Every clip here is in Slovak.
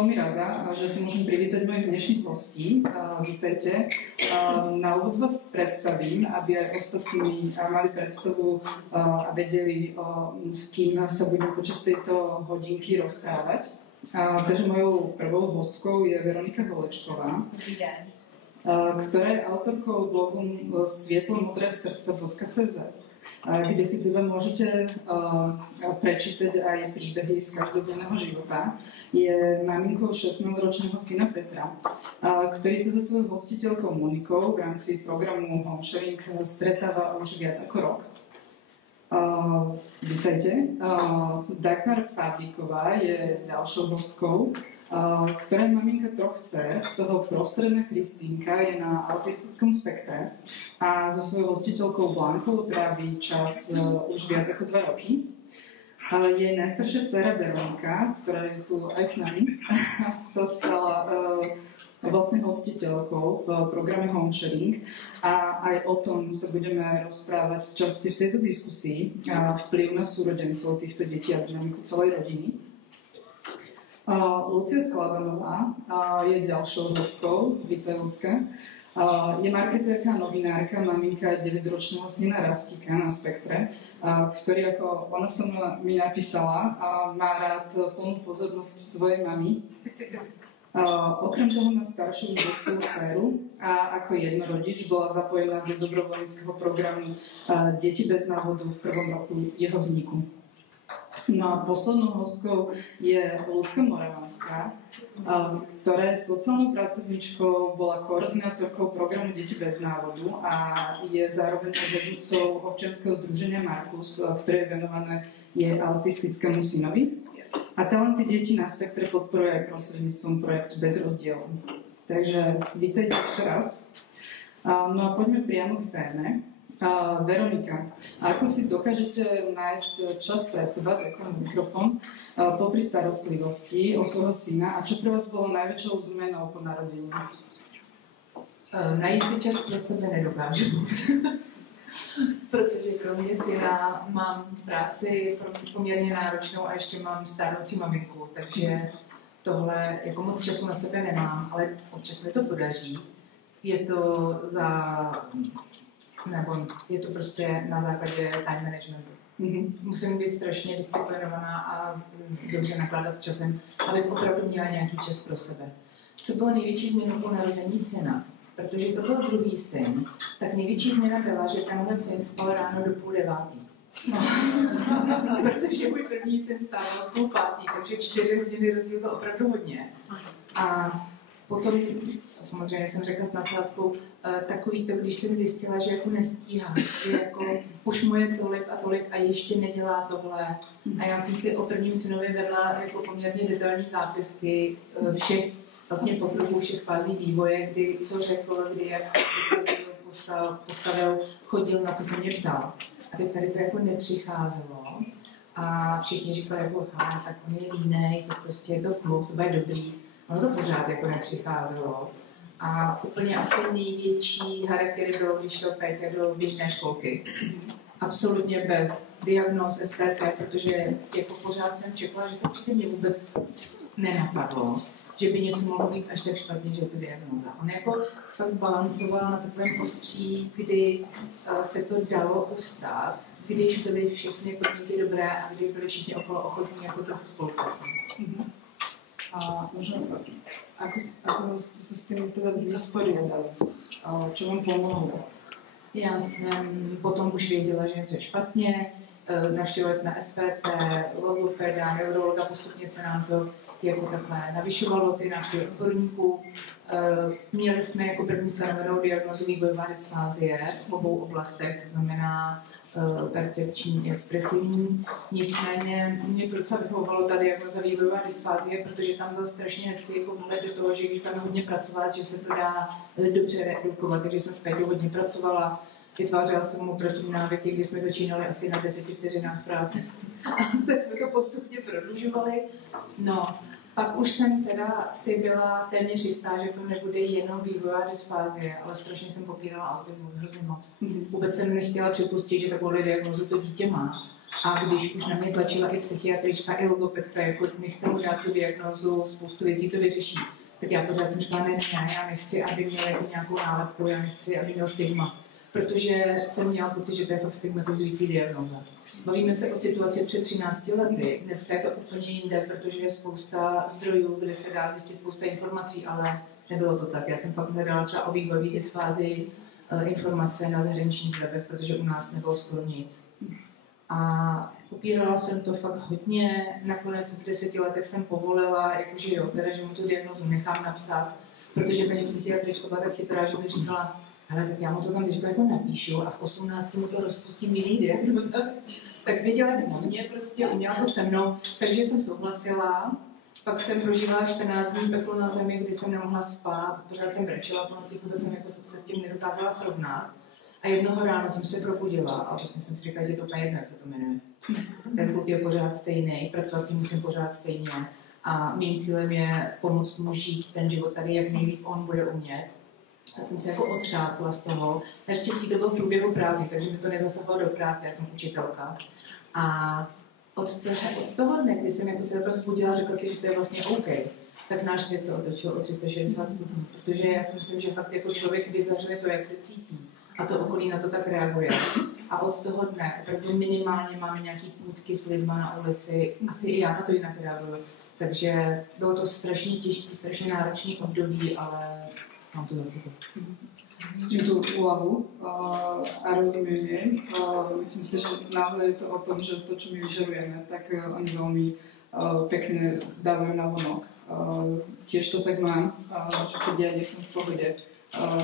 veľmi rada, že tu môžem privítať mojich dnešných hostí. Vítajte. Na úvod vás predstavím, aby aj ostatní mali predstavu a vedeli, s kým sa budeme počas tejto hodinky rozprávať. Takže mojou prvou hostkou je Veronika Holečková, ktorá je autorkou blogu svietlomodresrdce.cz, kde si teda môžete prečítať aj príbehy z každodenného života. Je maminkou 16-ročného syna Petra, ktorý sa so svojou hostiteľkou Monikou v rámci programu Home Sharing stretáva už viac ako rok. Vítajte. Dagmar Pavlíková je ďalšou hostkou, ktorá je maminka troch dcer, z toho prostredná Kristínka je na autistickom spektre a so svojou hostiteľkou Blankou tráví čas už viac ako 2 roky. Jej najstaršia dcera Veronika, ktorá je tu aj s nami, sa stala vlastne hostiteľkou v programe Home Sharing a aj o tom sa budeme rozprávať z časti v tejto diskusii a vplyv na súrodencov týchto detí a dynamiku celej rodiny. Lucia Skladanová je ďalšou hostkou. Vítaj, Lucka. Je marketérka a novinárka, maminka 9-ročného syna Rastika na spektre, ktorý, ako ona sama mi napísala, má rád plnú pozornosť svojej mamy. Okrem toho má staršiu dospelú dceru a ako jednorodič bola zapojená do dobrovoľníckeho programu Deti bez návodu v prvom roku jeho vzniku. No a poslednou hostkou je Lucka Moravanska, ktorá je sociálnou pracovníčkou, bola koordinátorkou programu Deti bez návodu a je zároveň vedúcou občianskeho združenia Markus, ktoré je venované jej autistickému synovi. A talenty detí na spektre podporuje aj prostredníctvom projektu Bez rozdielu. Takže vítajte ešte raz. No a poďme priamo k téme. Veronika, ako si dokážete nájsť čas pre seba, ďakujem mikrofón, popri starostlivosti o svojho syna a čo pre vás bolo najväčšou zmenou po narodení? Najít si čas pro sebe nedokážu. Protože kromě syna mám práci poměrně náročnou a ještě mám stárnoucí maminku, takže tohle jako moc času na sebe nemám, ale občas mi to podaří. Je to prostě na základě time managementu. Musím být strašně disciplinovaná a dobře nakládat s časem, abych opravdu měla nějaký čas pro sebe. Co bylo největší změnou po narození syna? Protože to byl druhý syn, tak největší změna byla, že tenhle syn spal ráno do 8:30. No. Protože můj první syn stával 4:30, takže 4 hodiny rozdíl to opravdu hodně. A potom, to samozřejmě jsem řekla s nadsázkou, takový to, když jsem zjistila, že jako nestíhám, že jako už mu je tolik a tolik a ještě nedělá tohle. A já jsem si o prvním synovi vedla jako poměrně detailní zápisky všech vlastně pokroku všech fází vývoje, kdy co řekl, kdy jak se postavil, chodil, na co se mě ptal. A teď tady to jako nepřicházelo. A všichni říkali jako, tak on je línej, to prostě je to kluk, to bude dobrý. Ono to pořád jako nepřicházelo. A úplně asi největší harakiri bylo, když šel Péťa do běžné školky. Absolutně bez diagnóz SPC, protože jako pořád jsem čekala, že to určitě mě vůbec nenapadlo, že by něco mohlo být až tak špatně, že je to diagnóza. On jako fakt balancoval na takovém ostří, kdy se to dalo ustát, když byly všechny podmínky dobré a kdy byli všichni okolo ochotní jako trochu spolupracovat. A možno, ako ste sa s tým teda vysporiadali? Čo vám pomohlo? Já jsem potom už věděla, že něco je špatně, navštívili jsme SPC, logopeda, neurologa, postupně se nám to jako takhle navyšovalo, ty návštěvy odborníků. Měli jsme jako první stanovenou diagnozu vývojová dysfázie v obou oblastech, to znamená percepční i expresivní. Nicméně mě to docela vyhovovalo ta diagnoza vývojová dysfázie, protože tam byl strašně hezký jako vhled do toho, že když budeme hodně pracovat, že se to dá dobře reedukovat. Takže jsem s Péťou hodně pracovala, vytvářela jsem mu pracovní návyky, kdy jsme začínali asi na 10 vteřinách práce. A teď jsme to postupně prodlužovali. No, pak už jsem teda si byla téměř jistá, že to nebude jenom vývojová dysfázie, ale strašně jsem popírala autismus, hrozně moc. Vůbec jsem nechtěla připustit, že takovou diagnózu to dítě má. A když už na mě tlačila i psychiatrička, i logopedka, jako nechte mu dát tu diagnózu, spoustu věcí to vyřeší, tak já pořád jsem říkala, ne, já nechci, aby měl jako nějakou nálepku, já nechci, aby měl stigma. Protože jsem měla pocit, že to je fakt stigmatizující diagnóza. Bavíme se o situaci před 13 lety. Dneska je to úplně jinde, protože je spousta zdrojů, kde se dá zjistit spousta informací, ale nebylo to tak. Já jsem fakt hledala třeba o vývojové dysfázii informace na zahraničních webech, protože u nás nebylo skoro nic. A upírala jsem to fakt hodně. Nakonec v 10 letech jsem povolila, jakože jo, teda, že mu tu diagnozu nechám napsat, protože paní psychiatrička byla tak chytrá, že mi říkala, ale tak já mu to tam teď jako napíšu a v 18 mu to rozpustím jiný diagnoza. Tak věděla na mě, prostě uměla to se mnou, takže jsem souhlasila. Pak jsem prožila 14 dní peklo na zemi, kdy jsem nemohla spát, pořád jsem brečela po nocích, vůbec jsem jako se s tím nedokázala srovnat. A jednoho rána jsem se probudila a vlastně jsem si říkala, že to úplně jedno, jak se to jmenuje. Ten kluk je pořád stejný, pracovat si musím pořád stejně a mým cílem je pomoct mu žít ten život tady, jak nejlíp on bude umět. Tak jsem se jako otřásla z toho. Naštěstí to bylo v průběhu prázdnin, takže mi to nezasahovalo do práce, já jsem učitelka. A od toho dne, kdy jsem jako se to vzbudila, řekla si, že to je vlastně OK, tak náš svět se otočil o 360 stupňů, protože já si myslím, že fakt jako člověk vyzařuje to, jak se cítí. A to okolí na to tak reaguje. A od toho dne opravdu minimálně máme nějaký půtky s lidma na ulici. Asi i já na to jinak reaguju. Takže bylo to strašně těžké, strašně náročné období, ale mám to zase to. Cítím tú úľavu a rozumiem jej. Myslím si, že naozaj je to o tom, že to, čo my vyžarujeme, tak oni veľmi pekne dávajú na vonok. Tiež to tak mám, že keď ja nie som v pohode,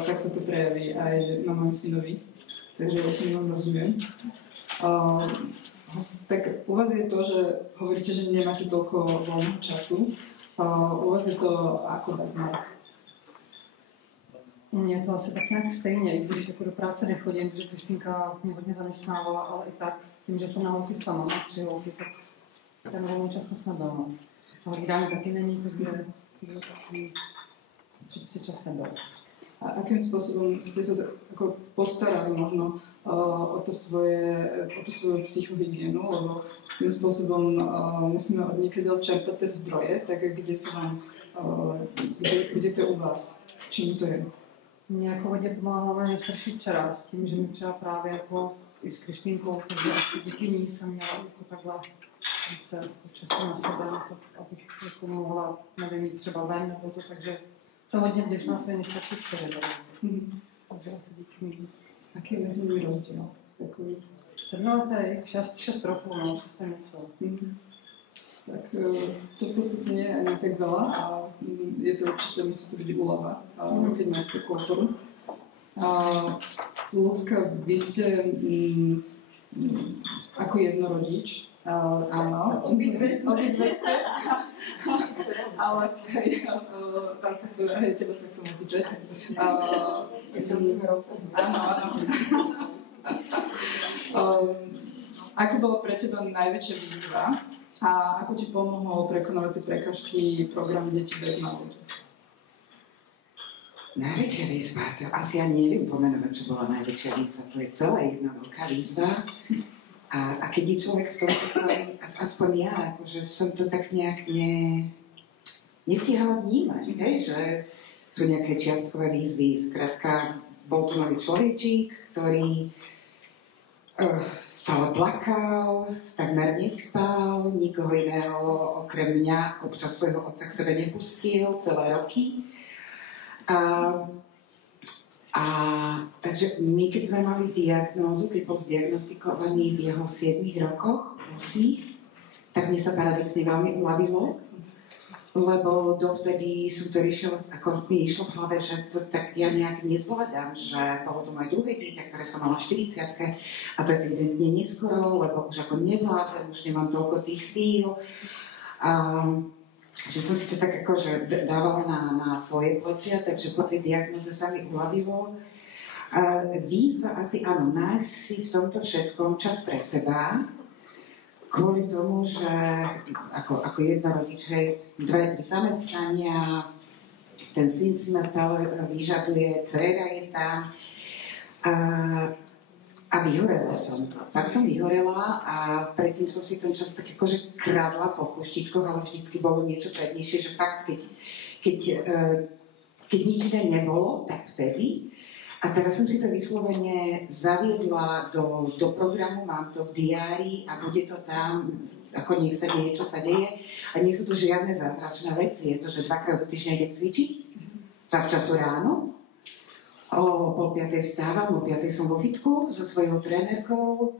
tak sa to prejaví aj na mojom synovi. Takže úplne vám rozumiem. Tak u vás je to, že hovoríte, že nemáte toľko voľného času. U vás je to ako tak? U mě je to asi tak nějak stejně, i když jako do práce nechodím, protože Kristýnka mě hodně zaměstnávala, ale i tak, tím, že jsem na holky sama, na 3 holky, tak ten volný čas moc nebyl. No. A hlídání taky není, protože takový čas nebyl. A akým spôsobom ste sa ako postarali možno o tú svoju psychohygienu, lebo s tým spôsobom musíme od niekiaľ čerpať tie zdroje, tak kde sa vám, kde to je u vás? Čím to je? Mě jako hodně pomáhala nejstarší dcera s tím, že mi třeba právě jako i s Kristýnkou, takže asi díky ní jsem měla jako takhle více jako času na sebe, abych jako mohla, nevím, jít třeba ven nebo to, takže jsem hodně vděčná své nejstarší dceře. Takže asi díky ní. Aký je mezi nimi rozdíl? 7 letech, 6 roků, no, 6 něco. Tak to v podstate nie je ani tak veľa a je to určite, musí to byť úľava, keď máte takú oporu. Ľudská, vy ste ako jednorodič, áno, obidve ste, ale teba sa chcem opúčať. Áno. Ako bola pre teba najväčšia výzva a ako ti pomohol prekonávať tie prekažky program Deti bez návodu? Najväčšia výzva, to asi ja neviem pomenovať, čo bola najväčšia výzva. To je celá jedna veľká výzva. A keď je človek v tom, aspoň ja, akože som to tak nejak nestíhala vnímať, že sú nejaké čiastkové výzvy. Skrátka, bol tu nový človečík, ktorý stále plakal, takmer nespal, nikoho iného okrem mňa občas svojho otca k sebe nepustil celé roky. Takže my, keď sme mali diagnózu, keď bol zdiagnostikovaný v jeho 7 rokoch, 8, tak mne sa paradoxne veľmi uľavilo, lebo dovtedy som to riešila, ako mi išlo v hlave, že to tak ja nejak nezvládam, že bolo to moje druhé dieťa, ktoré som mala 40-ke a to je evidentne neskoro, lebo už ako nevládzem, už nemám toľko tých síl. Že som si to tak akože dávala na svoje plecia, takže po tej diagnoze sa mi uľavilo. Výzva asi áno, nájsť si v tomto všetkom čas pre seba, kvôli tomu, že ako jednorodič, hej, 2-3 zamestnania, ten syn si ma stále vyžaduje, dcera je tam. A A vyhorela som. Tak som vyhorela a predtým som si ten čas tak akože kradla po koštíčkoch, ale vždycky bolo niečo prednejšie, že fakt, keď nič iné nebolo, tak vtedy. A teraz som si to vyslovene zaviedla do programu, mám to v diári a bude to tam, ako nech sa deje, čo sa deje. A nie sú to žiadne zázračné veci. Je to, že 2-krát do týždňa idem cvičiť, zavčasu ráno, o 4:30 vstávam, o 5:00 som vo fitku so svojou trénerkou.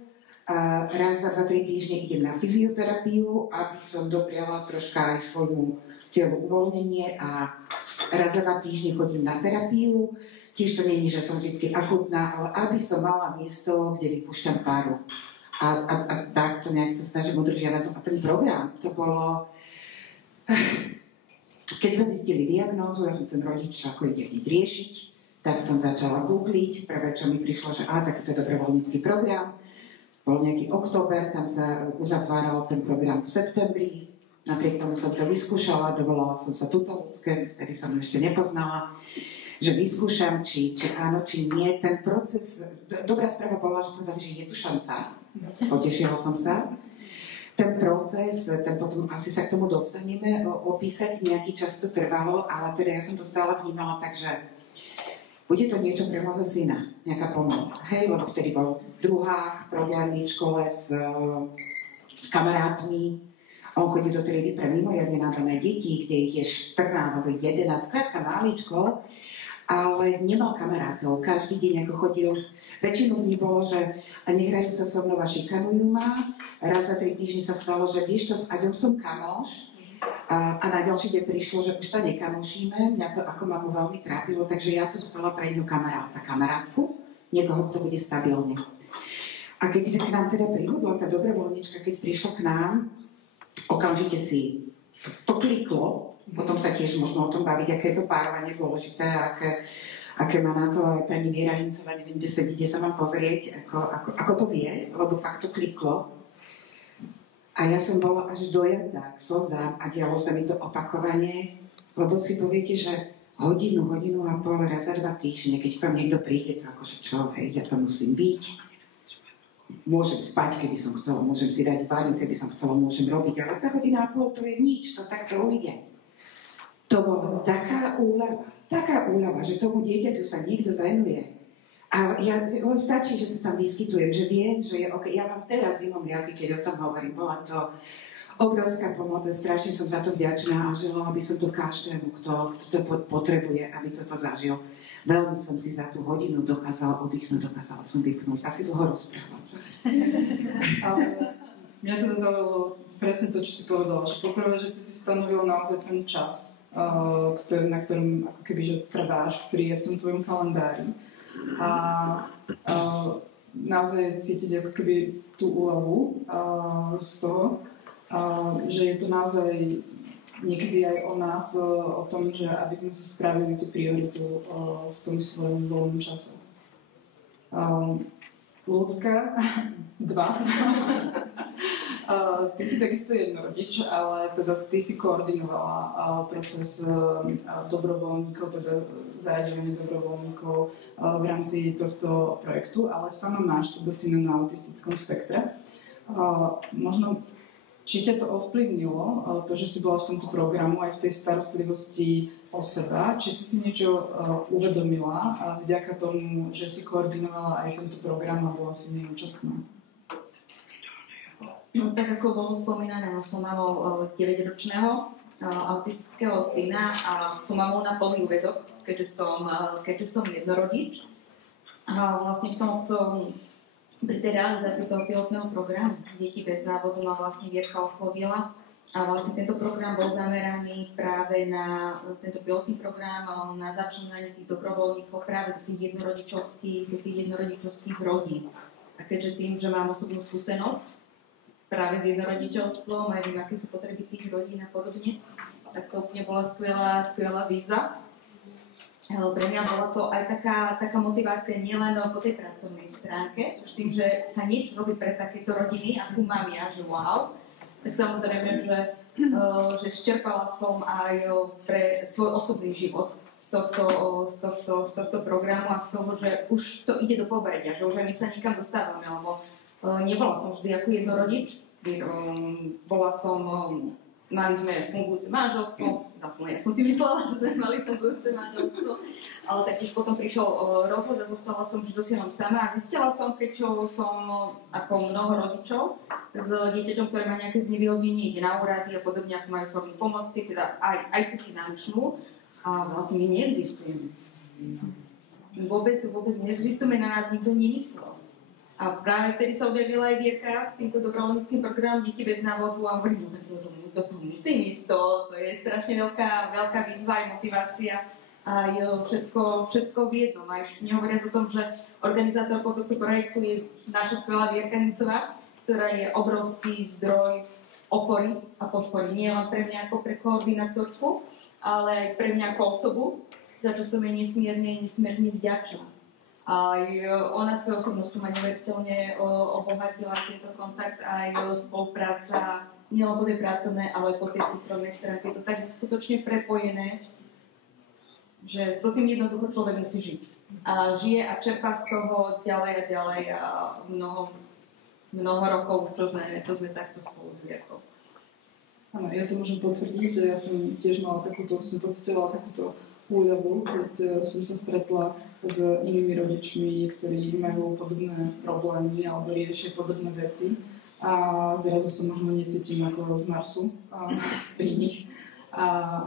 A raz za 2-3 týždne idem na fyzioterapiu, aby som dopriala troška aj svojmu telu uvoľnenie a raz za 2 týždne chodím na terapiu. Tiež to nie je, že som vždy akutná, ale aby som mala miesto, kde vypúšťam páru. A takto nejak sa snažím udržiavať. A ten program, to bolo... Keď sme zistili diagnózu, ja som ten rodič ako ide riešiť, tak som začala googliť. Prvé, čo mi prišlo, že takýto je dobrovoľnícky program. Bol nejaký október, tam sa uzatváral ten program v septembri. Napriek tomu som to vyskúšala, dovolala som sa tuto ľudské, ktorý som ešte nepoznala, že vyskúšam, či áno, či nie. Ten proces, dobrá správa bola, že povedali, že je tu šanca. Potešila som sa. Ten proces, ten potom asi sa k tomu dostaneme opísať, nejaký čas to trvalo, ale teda ja som to stále vnímala tak, že bude to niečo pre môjho syna, nejaká pomoc. Hej, lebo vtedy bol druhá problémy v škole s kamarátmi. On chodí do triedy pre mimoriadne nadané deti, kde ich je 14 alebo 11, skrátka máličko, ale nemal kamarátov. Každý deň ako chodil, väčšinu dní bolo, že nehrajú sa so mnou a šikanujú ma. Raz za 3 týždne sa stalo, že vieš čo, s Aďom som kamoš. A na ďalší deň prišlo, že už sa nekamošíme, mňa to ako mamu veľmi trápilo, takže ja som chcela pre jednu kamarátku, niekoho, kto bude stabilne. A keď k nám teda pribudla tá dobrovoľnička, keď prišla k nám, okamžite si to kliklo, potom sa tiež možno o tom baviť, aké je to párovanie dôležité, aké má na to aj pani Miera Hincová, neviem, kde sedí, kde sa mám pozrieť, ako to vie, lebo fakt to kliklo. A ja som bola až dojatá k slzám a dialo sa mi to opakovane, lebo si poviete, že hodinu a pol, raz za 2 týždne, keď k vám niekto príde, to akože čo, hej, ja to musím byť. Môžem spať, keby som chcela, môžem si dať váňu, keby som chcela, môžem robiť, ale tá 1,5 hodina to je nič, to takto ujde. To bola taká úľava, že tomu dieťaťu sa niekto venuje. A len stačí, že sa tam vyskytujem, že viem, že je OK. Ja mám teraz zimom riavky, keď o tom hovorím. Bola to obrovská pomoc, strašne som za to vďačná a želala by som to každému, kto to potrebuje, aby toto zažil. Veľmi som si za tú hodinu dokázala oddychnúť, dokázala som vypnúť. Asi dlho rozprávam. Ale mňa to zaujalo presne to, čo si povedala, že poprvé, že si stanovil naozaj ten čas, na ktorom ako keby, že trváš, ktorý je v tom tvojom kalendári. A naozaj cítiť ako keby tú úľavu z toho, že je to naozaj niekedy aj o nás, o tom, že aby sme sa spravili tú prioritu v tom svojom voľnom čase. Ľudská, 2. Ty si takisto jednorodič, ale teda ty si koordinovala proces dobrovoľníkov, teda zariadenie dobrovoľníkov v rámci tohto projektu, ale sama máš teda syna na autistickom spektre. Možno, či ťa to ovplyvnilo, to, že si bola v tomto programu aj v tej starostlivosti o seba, či si niečo uvedomila vďaka tomu, že si koordinovala aj tento program a bola si neúčastná? No, tak ako bolo spomínané, som mamou 9-ročného autistického syna a som mamou na plný úväzok, keďže som jednorodič. A vlastne pri tej realizácii toho pilotného programu Deti bez návodu ma vlastne Vierka oslovila a vlastne tento program bol zameraný práve na tento pilotný program, na začínanie tých dobrovoľníkov práve do tých jednorodičovských rodín. A keďže tým, že mám osobnú skúsenosť práve s jednorodičovstvom, aj viem, aké sú potreby tých rodín a podobne, tak to úplne bola skvelá výzva. Pre mňa bola to aj taká motivácia nielen po tej pracovnej stránke, s tým, že sa niečo robí pre takéto rodiny, ako mám ja, že wow. Tak samozrejme, že ščerpala som aj pre svoj osobný život, z tohto programu a z toho, že už to ide do popredia, že už aj my sa nikam dostávame, lebo nebola som vždy ako jednorodič, mali sme fungujúce manželstvo, ja som si myslela, že sme mali fungujúce manželstvo, ale taktiež potom prišiel rozhod a zostala som vždy dosiahom sama a zistila som, keď som ako mnoho rodičov s dieťaťom, ktoré má nejaké znevýhodnenie, ide na úrady a podobne, ako majú formu pomoci, teda aj tú finančnú, a vlastne my neexistujeme. Vôbec neexistujeme, na nás nikto nemyslel. A práve vtedy sa objavila aj Vierka s týmto dobrovoľníckym programom Deti bez návodu a hovorím, do toho musím ísť, to je strašne veľká výzva aj motivácia a všetko v jednom. A ešte nehovoriac o tom, že organizátorkou tohto projektu je naša skvelá Vierka Nicová, ktorá je obrovský zdroj opory a podpory. Nie len pre mňa ako pre koordinátorku, ale aj pre mňa ako osobu, za čo som jej nesmierne vďačná. A ona svojou osobnosťou ma neuveriteľne obohatila tento kontakt aj spolupráca, nielen po tej pracovnej, ale aj po tej súkromnej stránke. Je to tak skutočne prepojené, že to tým jednoducho človek musí žiť. A žije a čerpá z toho ďalej a ďalej a mnoho rokov, čo sme takto spolu s Vierkou. Áno, ja to môžem potvrdiť, že ja som tiež som pocitovala takúto úľavu, keď som sa stretla s inými rodičmi, ktorí majú podobné problémy alebo riešia podobné veci a zrazu sa možno necítim ako z Marsu pri nich a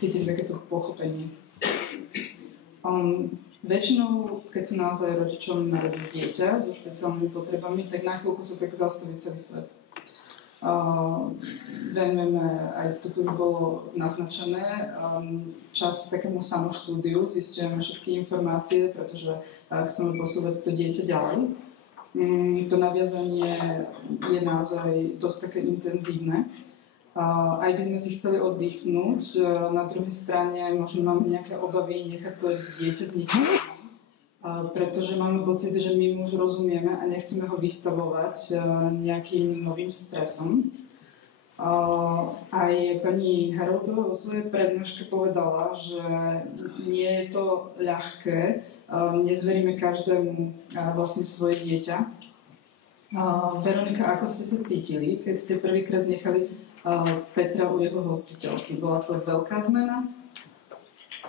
cítim takéto pochopenie. Väčšinou, keď sa naozaj rodičom narodí dieťa so špeciálnymi potrebami, tak na chvíľku sa tak zastaví celý svet. Venujeme, aj toto už bolo naznačené, čas takému samoštúdiu, zistujeme všetky informácie, pretože chceme posúvať to dieťa ďalej. To naviazanie je naozaj dosť také intenzívne. Aj by sme si chceli oddychnúť, na druhej strane možno máme nejaké obavy nechať to dieťa zničiť. Pretože máme pocit, že my už rozumieme a nechceme ho vystavovať nejakým novým stresom. Aj pani Haroldová vo svojej prednáške povedala, že nie je to ľahké, nezveríme každému vlastne svoje dieťa. Veronika, ako ste sa cítili, keď ste prvýkrát nechali Petra u jeho hostiteľky? Bola to veľká zmena?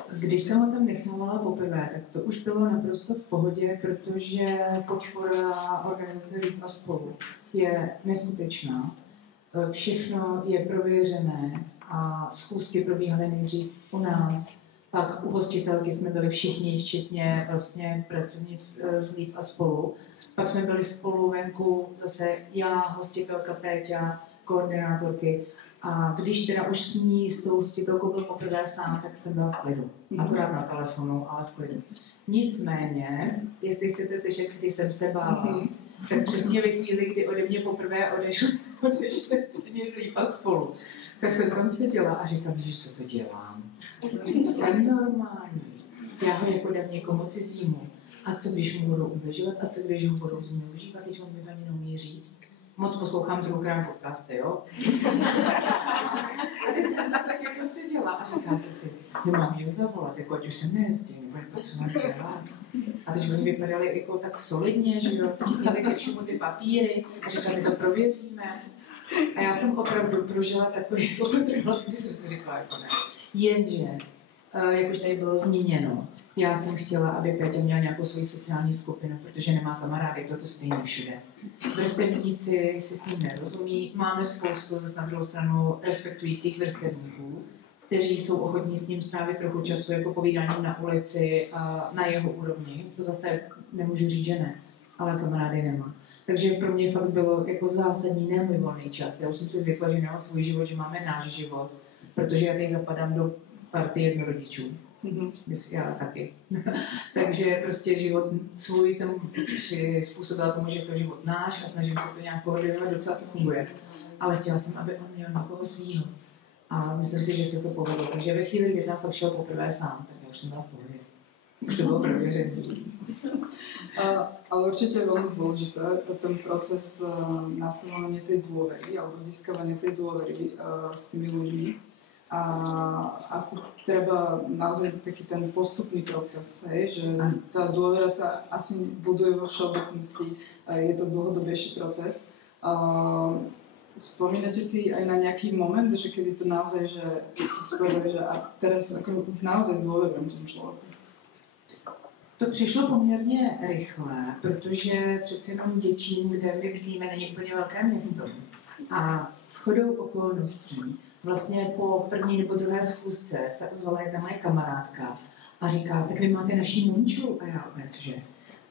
Když jsem ho tam nechávala poprvé, tak to už bylo naprosto v pohodě, protože podpora organizace Líp a spolu je neskutečná. Všechno je prověřené a schůzky probíhaly nejdřív u nás. Pak u hostitelky jsme byli všichni, včetně vlastně pracovnic z Líp a spolu. Pak jsme byli spolu venku, zase já, hostitelka Péťa, koordinátorky. A když teda už s ní, s tou hostitelkou byl poprvé sám, tak jsem byla v klidu. Akorát na telefonu, ale v klidu. Nicméně, jestli chcete slyšet, kdy jsem se bála, tak přesně ve chvíli, kdy ode mě poprvé odešli z Líp a spolu, tak jsem tam seděla a říkám, víš, co to dělám? Jsem normální. Já ho jako dám někomu cizímu. A co když mu budou ubližovat? A co když ho budou zneužívat, když on mi to ani neumí říct? Moc poslouchám True Crime podcasty, jo? A teď jsem tam tak jako seděla a říkala jsem si, nemám je zavolat, jako ať už jsem nejezdím, nebo jako co mám dělat. A teď oni vypadali jako tak solidně, že jo, měli ke všemu ty papíry a říkali, to prověříme. A já jsem opravdu prožila takový jako potrhlost, kdy jsem si říkala, jako ne. Jenže, jak už tady bylo zmíněno, já jsem chtěla, aby Péťa měla nějakou svoji sociální skupinu, protože nemá kamarády, to stejně všude. Vrstevníci si s ním nerozumí, máme spoustu zase na druhou stranu respektujících vrstevníků, kteří jsou ochotní s ním strávit trochu času jako povídáním na ulici a na jeho úrovni. To zase nemůžu říct, že ne, ale kamarády nemá. Takže pro mě fakt bylo jako zásadní nemůj volný čas. Já už jsem si zvykla, že nemám svůj život, že máme náš život, protože já tady zapadám do party jednorodičů. Já taky. Takže prostě život svůj jsem způsobila tomu, že je to život náš a snažím se to nějak koordinovat, docela to funguje. Ale chtěla jsem, aby on měl někoho svýho. A myslím si, že se to povedlo. Takže ve chvíli, kdy tam fakt šel poprvé sám, tak já už jsem byla v pohodě. Už to bylo prověřený. Ale určite je veľmi dôležité ten proces nastavovania tej dôvery alebo získavania tej dôvery s tými ľuďmi. a asi treba naozaj taký ten postupný proces, hej, že tá dôvera sa asi buduje vo všeobecnosti, je to dlhodobejší proces. Spomínate si aj na nejaký moment, že kedy to naozaj, že ste si povedali, že a teraz ako naozaj dôverujem tomu človeku? To přišlo poměrně rychle, protože přece jenom Děčín, kde my bydlíme, není úplně velké město. A shodou okolností vlastně po první nebo druhé schůzce se ozvala jedna moje kamarádka a říká, tak vy máte naší Monču? A já opět, že?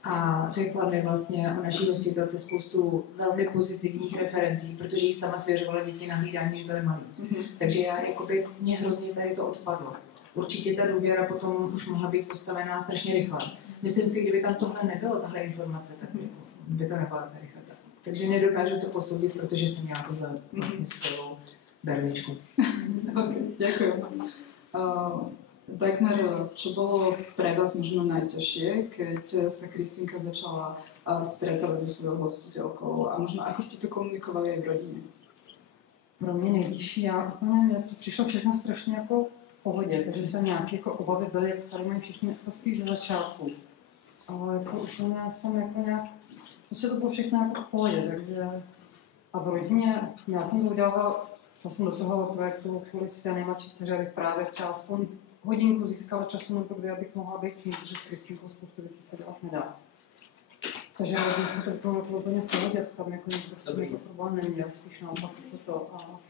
A řekla mi vlastně o naší hostitelce spoustu velmi pozitivních referencí, protože jí sama svěřovala děti na hlídání, když byly malí. Takže jakoby mě hrozně tady to odpadlo. Určitě ta důvěra potom už mohla být postavená strašně rychle. Myslím si, kdyby tam tohle nebylo, tahle informace, tak by to nebyla tak rychle. Takže nedokážu to posoudit, protože jsem měla tohle vlastně skvělou berličku. Ok, ďakujem. Dagmar, čo bolo pre vás možno najťažšie, keď sa Kristýnka začala stretávať so svojou hostiteľkou a možno ako ste to komunikovali aj v rodine? Pro mě nejtěžší, mě to přišlo všechno strašně jako v pohodě, takže se nějaké jako obavy byly, které mají všichni jako spíš ze začátku. Ale jako úplně jsem jako nějak, prostě to bylo všechno jako v pohodě, takže a v rodině, já jsem to udělala, šla jsem do toho projektu kvůli své nejmladší dceře, abych právě třeba aspoň hodinku získala času na to, kde abych mohla být s ním, protože s Kristýnkou spoustu věcí se dělat nedá. Takže jsme to bylo úplně v pohodě, tam jako prostě jako problém neměl, spíš naopak to. A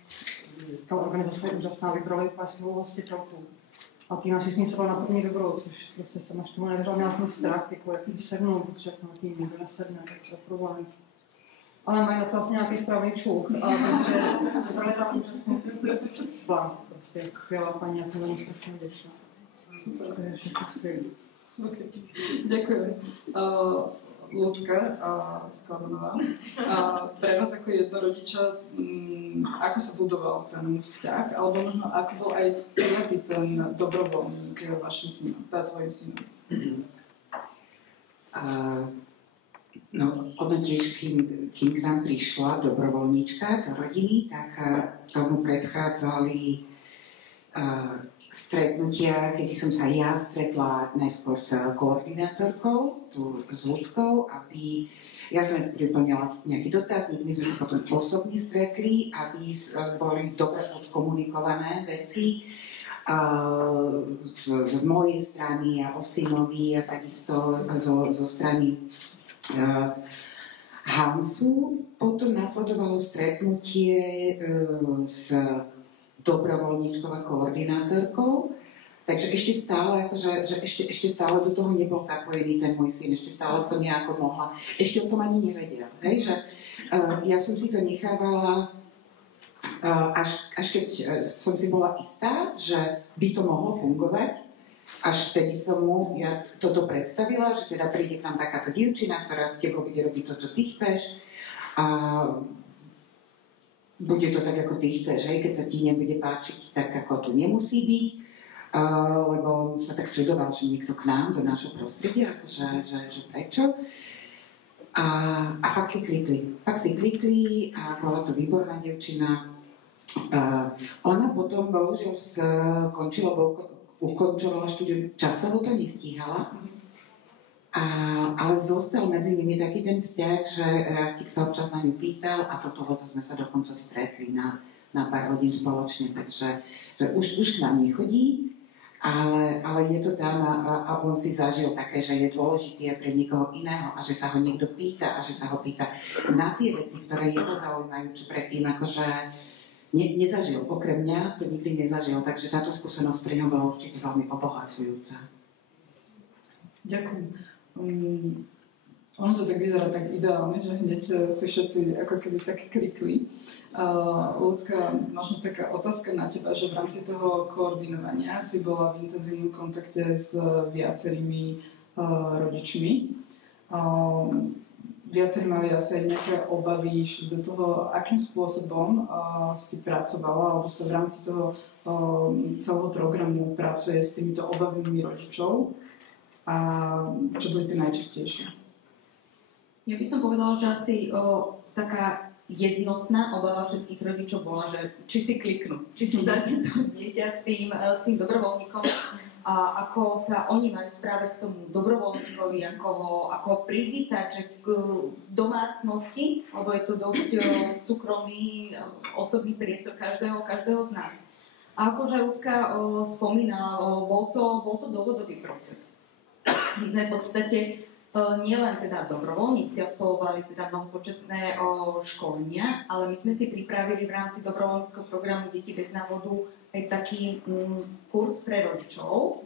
ta organizace je úžasná, vybrali úplně svou hostitelku. A Týna si s ní sedla na první dobrou, což prostě jsem až tomu nevěřila, měla jsem strach, jako jak si sednou, protože jak na tým někdo nesedne, tak to je problém. Ale mají na to vlastně nějaký správný čuk, ale prostě vybrali tam úžasnou plán, prostě skvělá paní, já jsem za ní strašně vděčná. Super. To je všechno skvělé. Okay. Ďakujem. Ľudská Skladanová, pre vás ako jednorodiča, ako sa budoval ten vzťah, alebo možno ako bol aj prijatý ten dobrovoľník vašim synom, tvojim synom? No, ono tiež, kým k nám prišla dobrovoľníčka do rodiny, tak tomu predchádzali stretnutia, kedy som sa ja stretla najskôr s koordinátorkou, tu s Ľudskou, aby ja som priplňala nejaký dotazník, my sme sa potom osobne stretli, aby boli dobre odkomunikované veci z mojej strany a o synovi a takisto zo strany Hansu. Potom nasledovalo stretnutie s dobrovoľníčkou a koordinátorkou. Takže ešte stále, ešte stále do toho nebol zapojený ten môj syn, ešte stále som nejako mohla. Ešte o tom ani nevedel. Hej? Že, ja som si to nechávala, až keď som si bola istá, že by to mohlo fungovať, až vtedy som mu ja toto predstavila, že teda príde k nám takáto dievčina, ktorá s tebou bude robiť to, čo ty chceš. A bude to tak, ako ty chceš, hej? Keď sa ti nebude páčiť, tak ako to nemusí byť, lebo sa tak čudoval, že niekto k nám, do nášho prostredia, akože, že prečo. A fakt si klikli a bola to výborná dievčina. Ona potom bohužiaľ ukončovala štúdium, časovo to nestíhala, ale zostal medzi nimi taký ten vzťah, že Rastík sa občas na ňu pýtal a toto sme sa dokonca stretli na pár hodín spoločne, takže že už k nám nechodí, ale je to tam a on si zažil také, že je dôležitý pre niekoho iného a že sa ho niekto pýta a že sa ho pýta na tie veci, ktoré jeho zaujímajú, čo predtým akože nezažil. Okrem mňa to nikdy nezažil, takže táto skúsenosť pre ňom bola určite veľmi obohacujúca. Ďakujem. Ono to tak vyzerá tak ideálne, že hneď si všetci ako keby tak klikli. Ľudská, možno taká otázka na teba, že v rámci toho koordinovania si bola v intenzívnom kontakte s viacerými rodičmi. Viacerí mali asi aj nejaké obavy, išli do toho, akým spôsobom si pracovala, alebo sa v rámci toho celého programu pracuje s týmito obavami rodičov. A čo boli tie najčastejšie? Ja by som povedala, že asi taká jednotná obava všetkých rodičov bola, že či si kliknú, či si začne to dieťa s tým dobrovoľníkom a ako sa oni majú správať k tomu dobrovoľníkovi, ako privítať, že k domácnosti, lebo je to dosť súkromný, osobný priestor každého z nás. A akože Ľudská spomínala, bol to dlhodobý proces. My sme v podstate nielen teda dobrovoľníci absolvovali teda mnohopočetné školenia, ale my sme si pripravili v rámci dobrovoľníckeho programu Deti bez návodu aj taký kurz pre rodičov,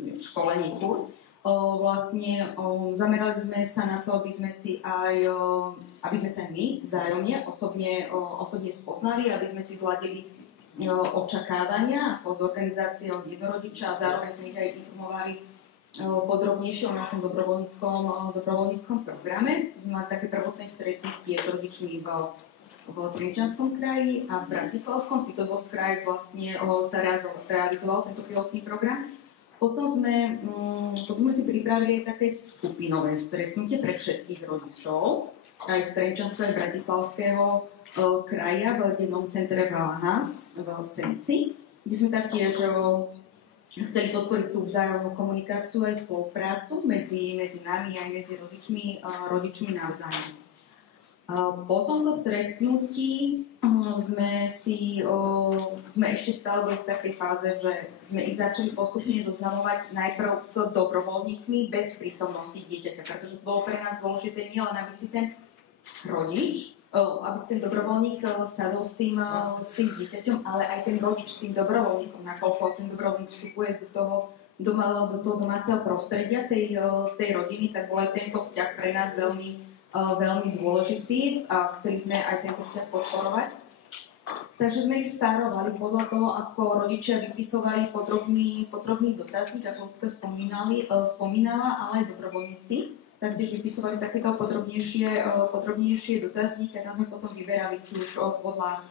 školení kurz. Vlastne zamerali sme sa na to, aby sme sa my vzájomne osobne spoznali, aby sme si zladili očakávania od organizácie, od jednorodiča a zároveň sme ich aj informovali podrobnejšie o našom dobrovoľníckom programe. To sme mali také prvotné stretnutie s rodičmi v Trenčianskom kraji a v Bratislavskom. V týchto dvoch krajoch vlastne sa realizoval tento pilotný program. Potom sme si pripravili aj také skupinové stretnutie pre všetkých rodičov, aj z Trenčianského a Bratislavského kraja v dennom centre Valahas v Senci, kde sme taktiež chceli podporiť tú vzájomnú komunikáciu aj spoluprácu medzi nami aj medzi rodičmi navzájom. Po tomto stretnutí sme ešte stále boli v takej fáze, že sme ich začali postupne zoznamovať najprv s dobrovoľníkmi bez prítomnosti dieťaťa, pretože bolo pre nás dôležité nielen, aby si ten rodič, aby si ten dobrovoľník sadol s tým dieťaťom, ale aj ten rodič s tým dobrovoľníkom, nakoľko ten dobrovoľník vstupuje do toho domáceho prostredia tej rodiny, tak bol aj tento vzťah pre nás veľmi dôležitý a chceli sme aj tento vzťah podporovať. Takže sme ich stárovali podľa toho, ako rodičia vypisovali podrobný dotazník, ako Ľudská spomínala, ale aj dobrovoľníci. Taktiež vypisovali takéto podrobnejšie dotazníky a tam sme potom vyberali, či už podľa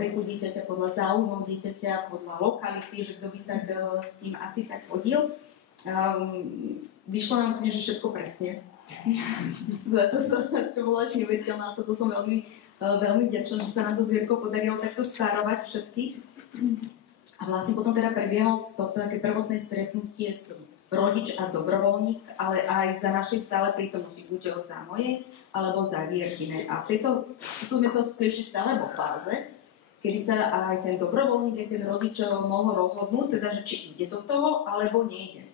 veku dieťaťa, podľa záujmov dieťaťa, podľa lokality, že kto by sa s tým asi tak hodil. Vyšlo nám úplne, že všetko presne. Za to som bola až neuveriteľná, to som veľmi vďačná, že sa nám to s Vierkou podarilo takto stárovať všetkých. A vlastne potom teda prebiehalo to také prvotné stretnutie s rodič a dobrovoľník, ale aj za našej stále prítomnosti, buď za mojej, alebo za Vierkinej. A tu sme sa ešte stále vo fáze, kedy sa aj ten dobrovoľník, aj ten rodič mohol rozhodnúť, teda, že či ide do toho, alebo nejde.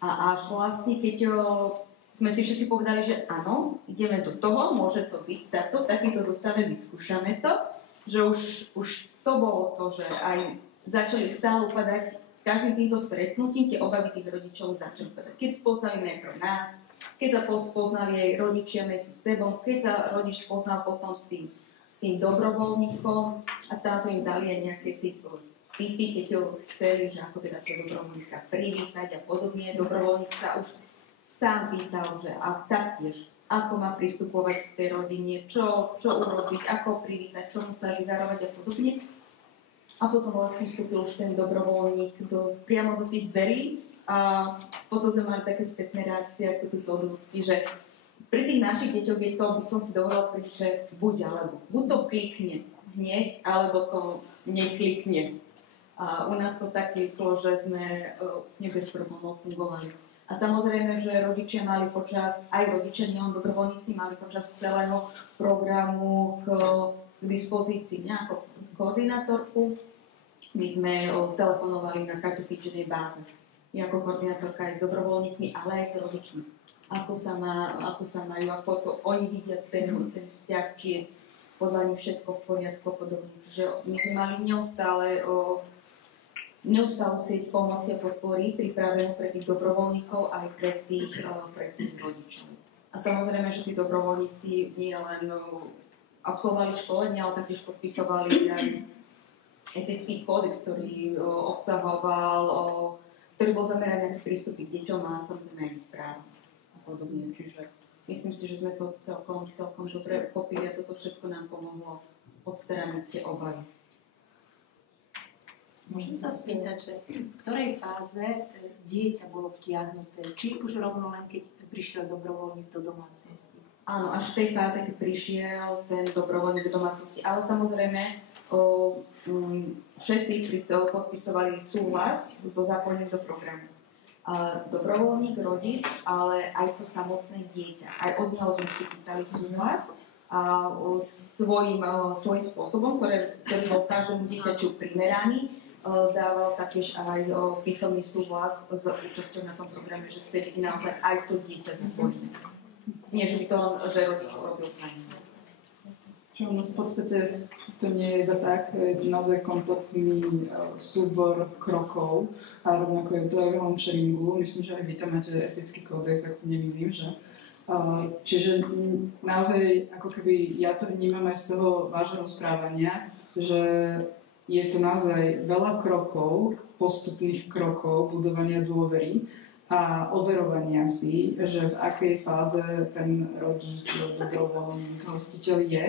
A až vlastne, keď sme si všetci povedali, že áno, ideme do toho, môže to byť takto, v takejto zostave vyskúšame to, že už to bolo to, že aj začali stále upadať každým týmto stretnutím, tie obavy tých rodičov začali upadať. Keď spoznali najprv nás, keď sa poznali aj rodičia medzi sebou, keď sa rodič spoznal potom s tým dobrovoľníkom a tam sme im dali aj nejaké tipy, keď ho chceli, že ako teda tie dobrovoľníka privítať a podobne. Dobrovoľník sa už sám pýtal, že a taktiež, ako má pristupovať k tej rodine, čo urobiť, ako privítať, čo mu sa vyvarovať a podobne. A potom vlastne vstúpil už ten dobrovoľník priamo do tých dverí a potom sme mali také spätné reakcie ako tu od ľudských, že pri tých našich deťoch je to, by som si dovolila tvrdiť, že buď to klikne hneď, alebo to neklikne. A u nás to tak kliklo, že sme bez problémov fungovali. A samozrejme, že rodičia mali nielen dobrovoľníci, mali počas celého programu k dispozícii nejakú koordinátorku. My sme telefonovali na každotýždennej báze. Ja ako koordinátorka aj s dobrovoľníkmi, ale aj s rodičmi. Ako sa majú, ako to oni vidia ten vzťah, či je podľa nich všetko v poriadku podobne. Čiže my sme mali neustálu sieť pomoci a podpory pripravenú pre tých dobrovoľníkov aj pre tých rodičov. A samozrejme, že tí dobrovoľníci nie len absolvovali školenia, ale taktiež podpisovali aj etický kódex, ktorý bol zameraný na prístupy k deťom a samozrejme aj ich práv a podobne. Čiže myslím si, že sme to celkom dobre popili a toto všetko nám pomohlo odstrániť tie obavy. Môžem sa spýtať, že v ktorej fáze dieťa bolo vtiahnuté? Či už rovno len keď prišiel dobrovoľník do domácnosti? Áno, až v tej fáze, keď prišiel ten dobrovoľník do domácnosti. Ale samozrejme, všetci podpisovali súhlas so zapojením do programu. Dobrovoľník, rodič, ale aj to samotné dieťa. Aj od neho sme si pýtali súhlas a svojím spôsobom, ktorý bol každému dieťaťu primeraný, dával taktiež aj písomný súhlas s účasťou na tom programe, že chce byť naozaj aj to dieťa zapojené. Nie, že by to len, že rodič urobil za ním. V podstate to nie je iba tak, je to naozaj komplexný súbor krokov a rovnako je to aj v home sharingu. Myslím, že aj vy tam máte etický kódex, ak sa nemýlim, že? Čiže naozaj, ako keby ja to vnímam aj z toho vášho rozprávania, že je to naozaj veľa krokov, postupných krokov budovania dôvery a overovania si, že v akej fáze ten rodič, dobrovoľník, hostiteľ je,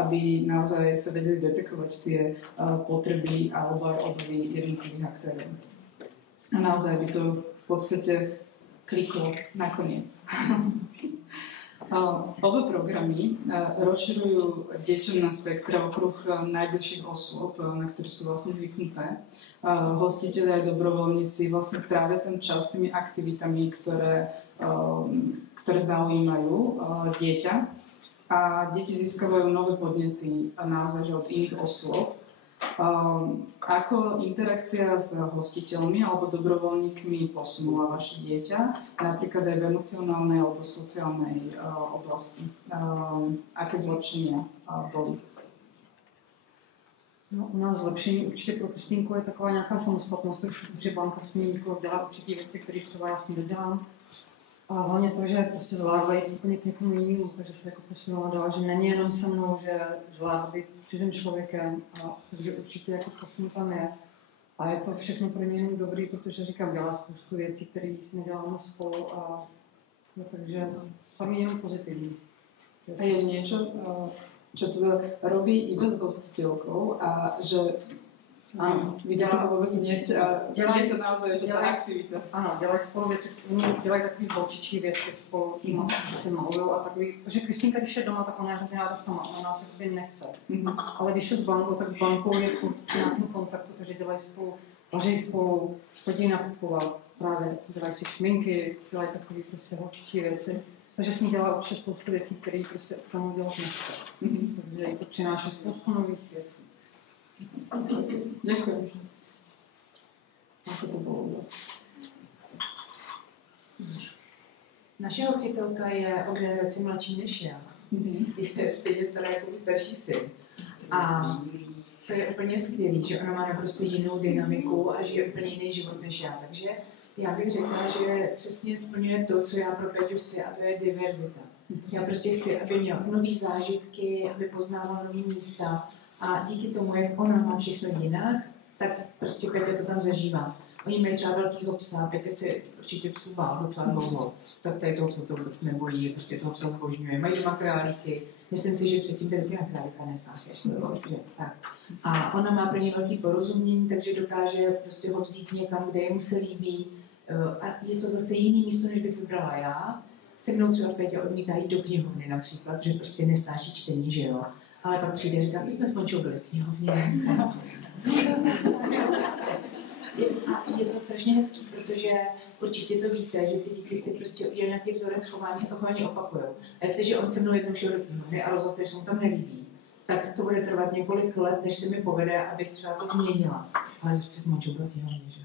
aby naozaj sa vedeli detekovať tie potreby alebo aj obavy jednotlivých aktérov. A naozaj by to v podstate kliklo nakoniec. Oba programy rozširujú deťom na spektra okruh najbližších osôb, na ktoré sú vlastne zvyknuté. Hostitelia aj dobrovoľníci vlastne trávia ten čas tými aktivitami, ktoré zaujímajú dieťa. A deti získavajú nové podnety naozaj od iných osôb. Ako interakcia s hostiteľmi alebo dobrovoľníkmi posunula vaše dieťa, napríklad aj v emocionálnej alebo sociálnej oblasti? Aké zlepšenia boli? No, u nás zlepšení určitě pro Kristýnku je taková nějaká samostatnost, protože Blanka s ní dělá určitě věci, které třeba já s ní dodělám. A hlavně to, že prostě zvládla jít úplně k někomu jinému, takže se jako posunula dál, že není jenom se mnou, že zvládla být s cizím člověkem, takže určitě jako posun tam je. A je to všechno pro něj jenom dobrý, protože říkám, dělá spoustu věcí, které jsme děláme spolu a no, takže sami jenom pozitivní. A je niečo, čo teda robí iba s hostiteľkou a že vy to vôbec nie ste a je to naozaj, že tá aktivita. Ano, dělají spolu věci, dělají takový zločičí věci spolu tím, že se malujou a takový, protože Kristýnka, když je doma, tak ona je hrozně ráda sama, ona nás jakoby nechce. Ale když je s Blankou, tak s Blankou je furt v nějakém kontaktu, takže dělají spolu, vaří spolu, chodí nakupovat, právě dělají si šminky, dělají takový prostě holčičí věci. Takže s ní dělá určitě spoustu věcí, které prostě samou dělat nechce. Takže jí to přináší spoustu nových věcí. Ďakujem. Ako to bolo vlastne? Naše hostitelka je o generaci mladší než já. Je stejně stará jako by starší syn. A co je úplně skvělý, že ona má naprosto jinou dynamiku a žije úplně jiný život než já. Takže já bych řekla, že přesně splňuje to, co já pro Peťu chci, a to je diverzita. Já prostě chci, aby měl nový zážitky, aby poznával nový místa. A díky tomu, jak ona má všechno jinak, tak prostě Petě to tam zažívá. Oni mají třeba velkýho psa, Petě si určitě psů bál docela dlouho, tak tady toho psa se vůbec nebojí, prostě toho psa zbožňuje. Mají doma králíky, myslím si, že předtím by taky na králíka nesáhne. Tak. A ona má pro ně velký porozumění, takže dokáže prostě ho vzít někam, kde jemu se líbí. A je to zase jiný místo, než bych vybrala já. Se mnou třeba Petě odmítá jít do knihovny například, že prostě nesnáší čtení, že jo. Ale pak přijde a říká, my jsme s Mončou byli v knihovně. A je to strašně hezký, protože určitě to víte, že ty děti si prostě udělají nějaký vzorec chování a to chování opakujou. A jestliže on se mnou jednou šel do knihovny a rozhodl, že se mu tam nelíbí, tak to bude trvat několik let, než se mi povede, abych třeba to změnila. Ale prostě s Mončou byl v knihovně, že?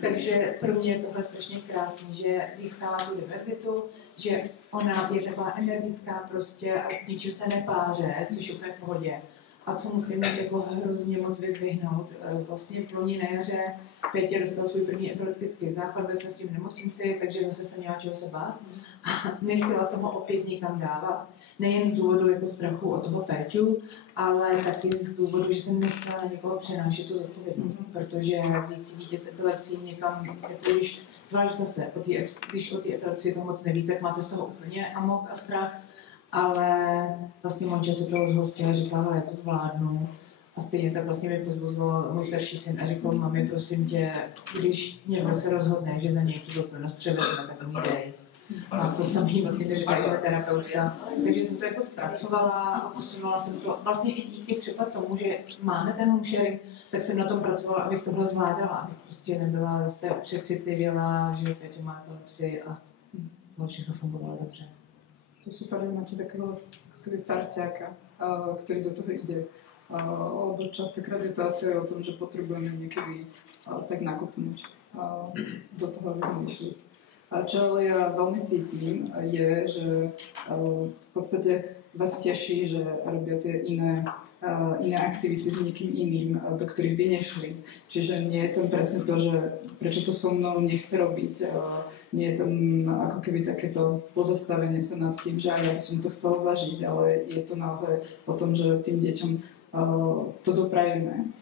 Takže pro mě je tohle strašně krásný, že získává tu diverzitu, že ona je taková energická prostě a s ničím se nepáře, což je úplně v pohodě. A co musím jako hrozně moc vyzdvihnout, vlastně v loni na jaře Pétě dostal svůj první epileptický záchvat, byli jsme s tím v nemocnici, takže zase jsem měla čeho se bát. A nechtěla jsem ho opět nikam dávat, nejen z důvodu jako strachu od toho Péťu, ale taky z důvodu, že jsem nechtěla na někoho přenášet tu zodpovědnost, protože vzít si dítě s epilepsií někam, jako zvlášť zase, když o té epilepsii to moc neví, tak máte z toho úplně amok a strach, ale vlastně Monča se toho zhostila a říkala, já to zvládnu. A stejně tak vlastně mi pozbuzoval můj starší syn a řekl, mami, prosím tě, když někdo se rozhodne, že za něj tu zodpovědnost převezme, tak mi dej. A to samý vlastně neříká i terapeutka. Takže jsem to jako zpracovala a posunula jsem to. Vlastně i díky třeba tomu, že máme ten home sharing, tak jsem na tom pracovala, abych tohle zvládala, abych prostě nebyla zase přecitlivěla, že Peťo má to psy a to všechno fungovalo dobře. To super, máte takého parťáka, ktorý do toho ide. Lebo častokrát je to asi o tom, že potrebujeme niekedy tak nakopnúť do toho, aby sme išli. Čo ale ja veľmi cítim, je, že v podstate vás teší, že robia tie iné aktivity s niekým iným, do ktorých by nešli. Čiže nie je tam presne to, že prečo to so mnou nechce robiť. Nie je tam ako keby takéto pozastavenie sa nad tým, že aj ja by som to chcela zažiť, ale je to naozaj o tom, že tým deťom to doprajeme,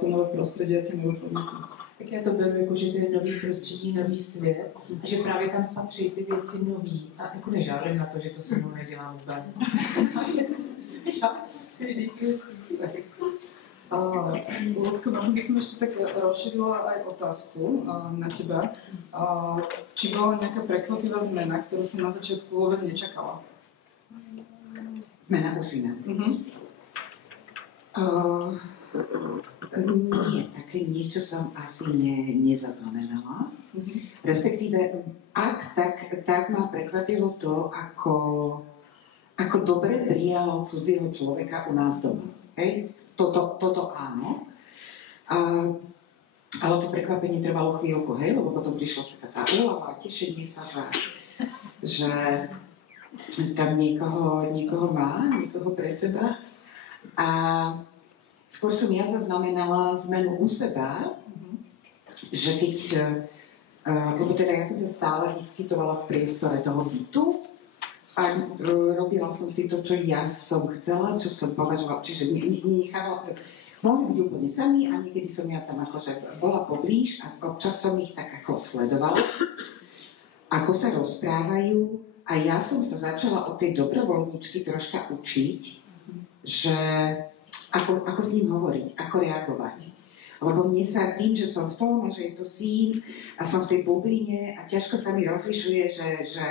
to nové prostredie a tie nové podmínky. Tak já to beru jako, že to je nový prostředí, nový svět a že právě tam patří ty věci nový. A jako nežádám na to, že to se mnou nedělám vůbec. Lucko, možno by som ešte tak rozšírila aj otázku na teba. Či bola nejaká prekvapivá zmena, ktorú som na začiatku vôbec nečakala? Zmena u syna. Nie, také niečo som asi nezaznamenala. Respektíve, tak ma prekvapilo to, ako dobre prijal cudzieho človeka u nás doma. Hej? Toto áno. Ale to prekvapenie trvalo chvíľku, hej? Lebo potom prišla taká tá úlava, tešenie sa, že tam niekoho má, niekoho pre seba. A skôr som ja zaznamenala zmenu u seba, že keď, lebo teda ja som sa stále vyskytovala v priestore toho bytu a robila som si to, čo ja som chcela, čo som považovala, čiže nechávala, mohli byť úplne sami a niekedy som ja tam akože bola poblíž a občas som ich tak ako sledovala, ako sa rozprávajú a ja som sa začala od tej dobrovoľničky troška učiť, že ako s ním hovoriť, ako reagovať. Lebo mne sa tým, že som v tom, že je to syn a som v tej bubline a ťažko sa mi rozlišuje, že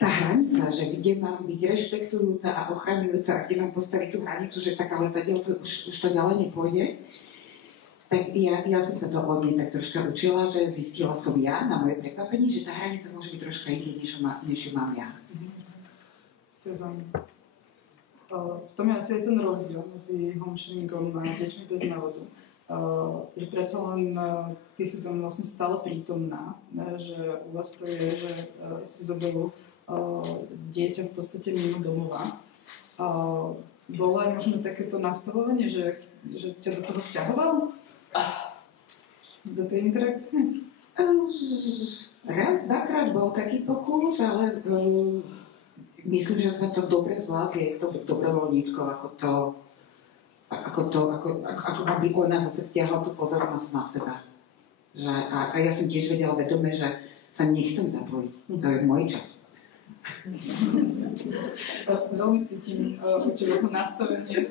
tá hranica, že kde mám byť rešpektujúca a ochraňujúca a kde mám postaviť tú hranicu, že taká letadiel to už to ďalej nepôjde. Tak ja som sa to od nej tak troška učila, že zistila som ja na moje prekvapenie, že tá hranica môže byť troška iný, než ju mám ja. To je zaujímavé. V tom je asi aj ten rozdiel medzi homesharingom a deťmi bez návodu. Že predsa len ty si tam vlastne stále prítomná, že u vás to je, že si zoberú dieťa v podstate mimo domova. Bolo aj možno takéto nastavovanie, že ťa do toho vťahoval? Do tej interakcie? Raz, dvakrát bol taký pokus, ale myslím, že sme to dobre zvládli s tou dobrovoľníčkou, ako aby ona zase stiahla tú pozornosť na seba. Že, a ja som tiež vedela vedome, že sa nechcem zapojiť. To je môj čas. Veľmi cítim určite nastavenie.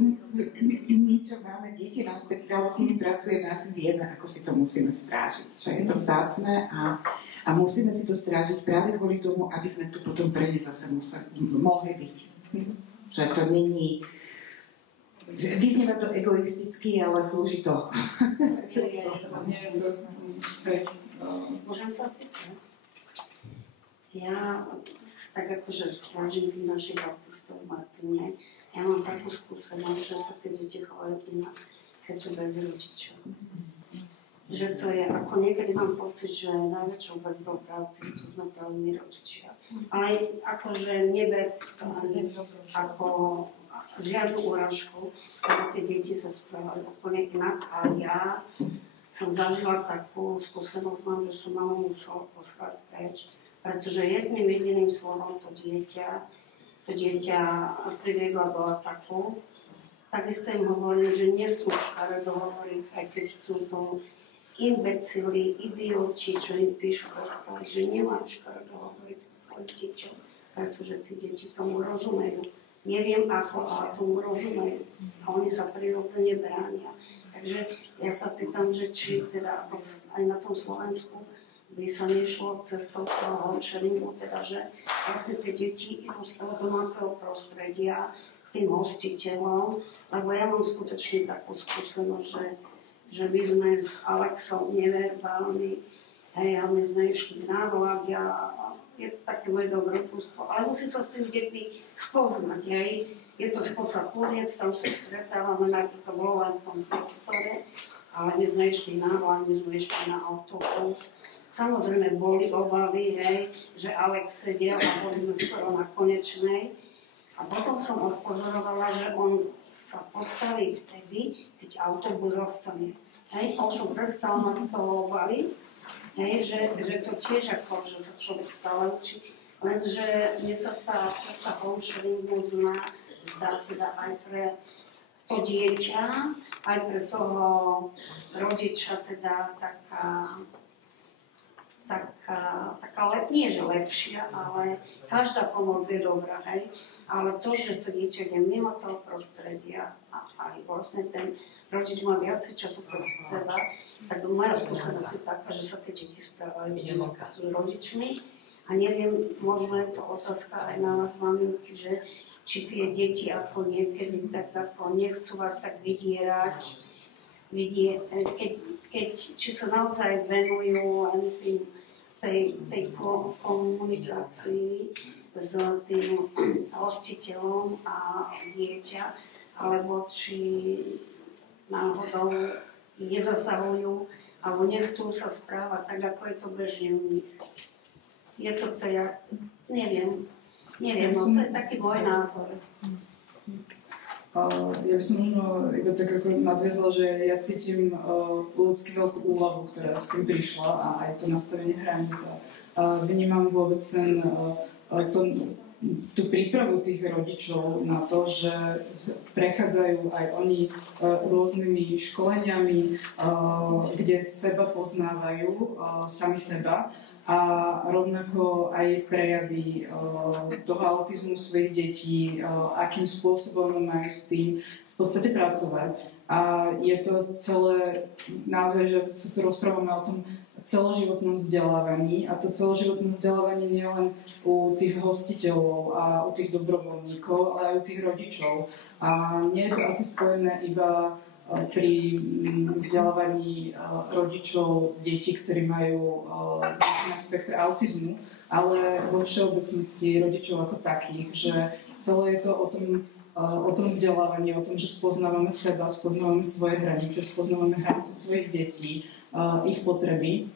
My, čo máme deti na spektálu, s nimi pracujeme, asi vieme, ako si to musíme strážiť. Že je to vzácne a musíme si to strážiť práve kvôli tomu, aby sme tu potom pre ne zase mohli byť. Že to není... Vyznieva to egoisticky, ale slúži to. Môžem sa pýtať? Ja tak akože strážim tých našich autistov v Martine. Ja mám takú skúsenosť, že sa tie deti chovajú inak, keď sú bez rodičov. Že to je, ako niekedy mám pocit, že najväčšou väzdou pre autistu sme práve my rodičia. Ale akože neber to ani ako žiadnu úražku, lebo tie deti sa správajú úplne inak. A ja som zažila takú skúsenosť, že som mamu musela poslať preč, pretože jedným jediným slovom to dieťa priviedla do ataku. Takisto im hovorím, že nesmú škaredo hovoriť, aj keď sú to imbecili, idioti, čo im píšu, že nemajú škaredo hovoriť o svojich deťoch. pretože tí deti tomu rozumejú. Neviem ako, ale tomu rozumejú. A oni sa prirodzene bránia. Takže ja sa pýtam, že či teda aj na tom Slovensku by sa nešlo cestou toho homesharingu, teda že vlastne tie deti idú z toho domáceho prostredia k tým hostiteľom, lebo ja mám skutočne takú skúsenosť, že my sme s Alexom neverbálni, hej, a my sme išli na vlak, je to také moje dobrodružstvo, ale musím sa s tými deťmi spoznať, hej. Je to spoza Poliec, tam sa stretávame, najprv to bolo len v tom priestore, ale my sme išli na vlak, my sme išli na autobus. Samozrejme boli obavy, hej, že Alex sedel a boli sme skoro na konečnej. A potom som odpozorovala, že on sa postaví vtedy, keď autobus zastane. Hej, a už som prestala mať z toho obavy, hej, že to tiež ako, že sa človek stále učí. Lenže mne sa tá cesta homesharingu zdá teda aj pre to dieťa, aj pre toho rodiča teda nie že lepšia, ale každá pomoc je dobrá, hej. Ale to, že to dieťa je mimo toho prostredia a aj vlastne ten rodič má viacej času pre seba, tak moja skúsenosť je taká, že sa tie deti správajú s rodičmi a neviem, možno je to otázka aj na nás maminky, že či tie deti ako niekedy tak ako nechcú vás tak vydierať, či sa naozaj venujú len tej komunikácii s tým hostiteľom a dieťa, alebo či náhodou nezasahujú, alebo nechcú sa správať tak, ako je to bežne u nich. Je to teda, neviem, no to je taký môj názor. Ja by som možno iba tak ako nadviezla, že ja cítim ľudský veľkú úľavu, ktorá s tým prišla a aj to nastavenie hranice. Vnímam vôbec tú prípravu tých rodičov na to, že prechádzajú aj oni rôznymi školeniami, kde seba poznávajú sami seba. A rovnako aj prejavy toho autizmu svojich detí, akým spôsobom majú s tým v podstate pracovať. A je to celé, naozaj, že sa tu rozprávame o tom celoživotnom vzdelávaní a to celoživotné vzdelávanie nie len u tých hostiteľov a u tých dobrovoľníkov, ale aj u tých rodičov. A nie je to asi spojené iba pri vzdelávaní rodičov detí, ktorí majú na spektre autizmu, ale vo všeobecnosti rodičov ako takých, že celé je to o tom vzdelávaní, o tom, že spoznávame seba, spoznávame svoje hranice, spoznávame hranice svojich detí, ich potreby.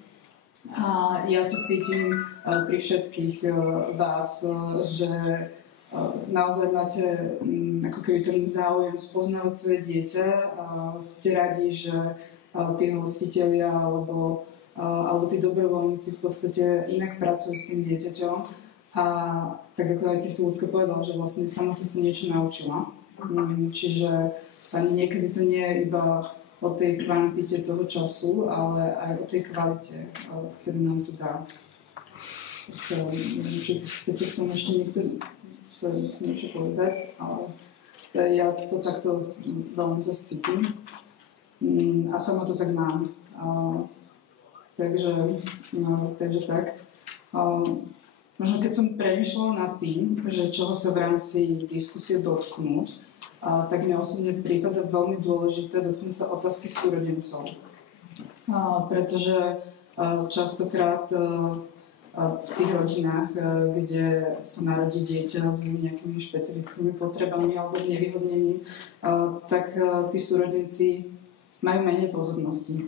A ja tu cítim pri všetkých vás, že naozaj máte ako keby ten záujem spoznávať svoje dieťa, ste radi, že tí hostitelia alebo tí dobrovoľníci v podstate inak pracujú s tým dieťaťom a tak ako aj ty si ľudsko povedal, že vlastne sama si niečo naučila. Čiže niekedy to nie je iba o tej kvantite toho času, ale aj o tej kvalite, ktorú nám to dá. Tak, či chcete k tomu ešte niekto sa niečo povedať, ale ja to takto veľmi sa cítim a sama to tak mám. Takže tak. Možno keď som premýšľala nad tým, že čoho sa v rámci diskusie dotknúť, tak mne osobne prípada veľmi dôležité dotknúť sa otázky súrodencov. Pretože častokrát v tých rodinách, kde sa narodí dieťa s nejakými špecifickými potrebami alebo znevýhodnením, tak tí súrodenci majú menej pozornosti.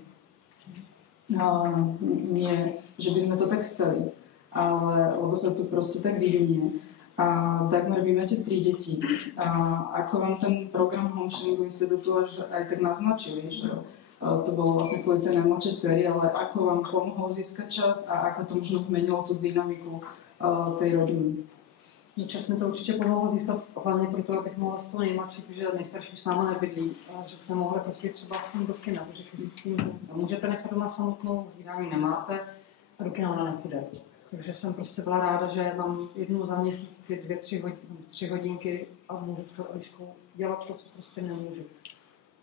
Nie, že by sme to tak chceli, ale lebo sa to proste tak vyvinie. A Dagmar, vy máte 3 deti. Ako vám ten program Homesharingu Institutu aj tak naznačili, že to bolo vlastne kvôli tej najmladšej dceri, ale ako vám pomohol získať čas a ako to možno zmenilo tú dynamiku tej rodiny? Čas mi to určitě pomohlo získat, hlavně proto, abych mohla s tou nejmladší, protože nejstarší s náma nebydlí, že jsme mohli prostě třeba s tím do kina, protože s tím můžete nechat doma samotnou, jídání nemáte a do kina ona nepůjde. Takže jsem prostě byla ráda, že mám jednou za měsíc ty 2-3 hodinky a můžu s tou Eliškou dělat to, co prostě nemůžu.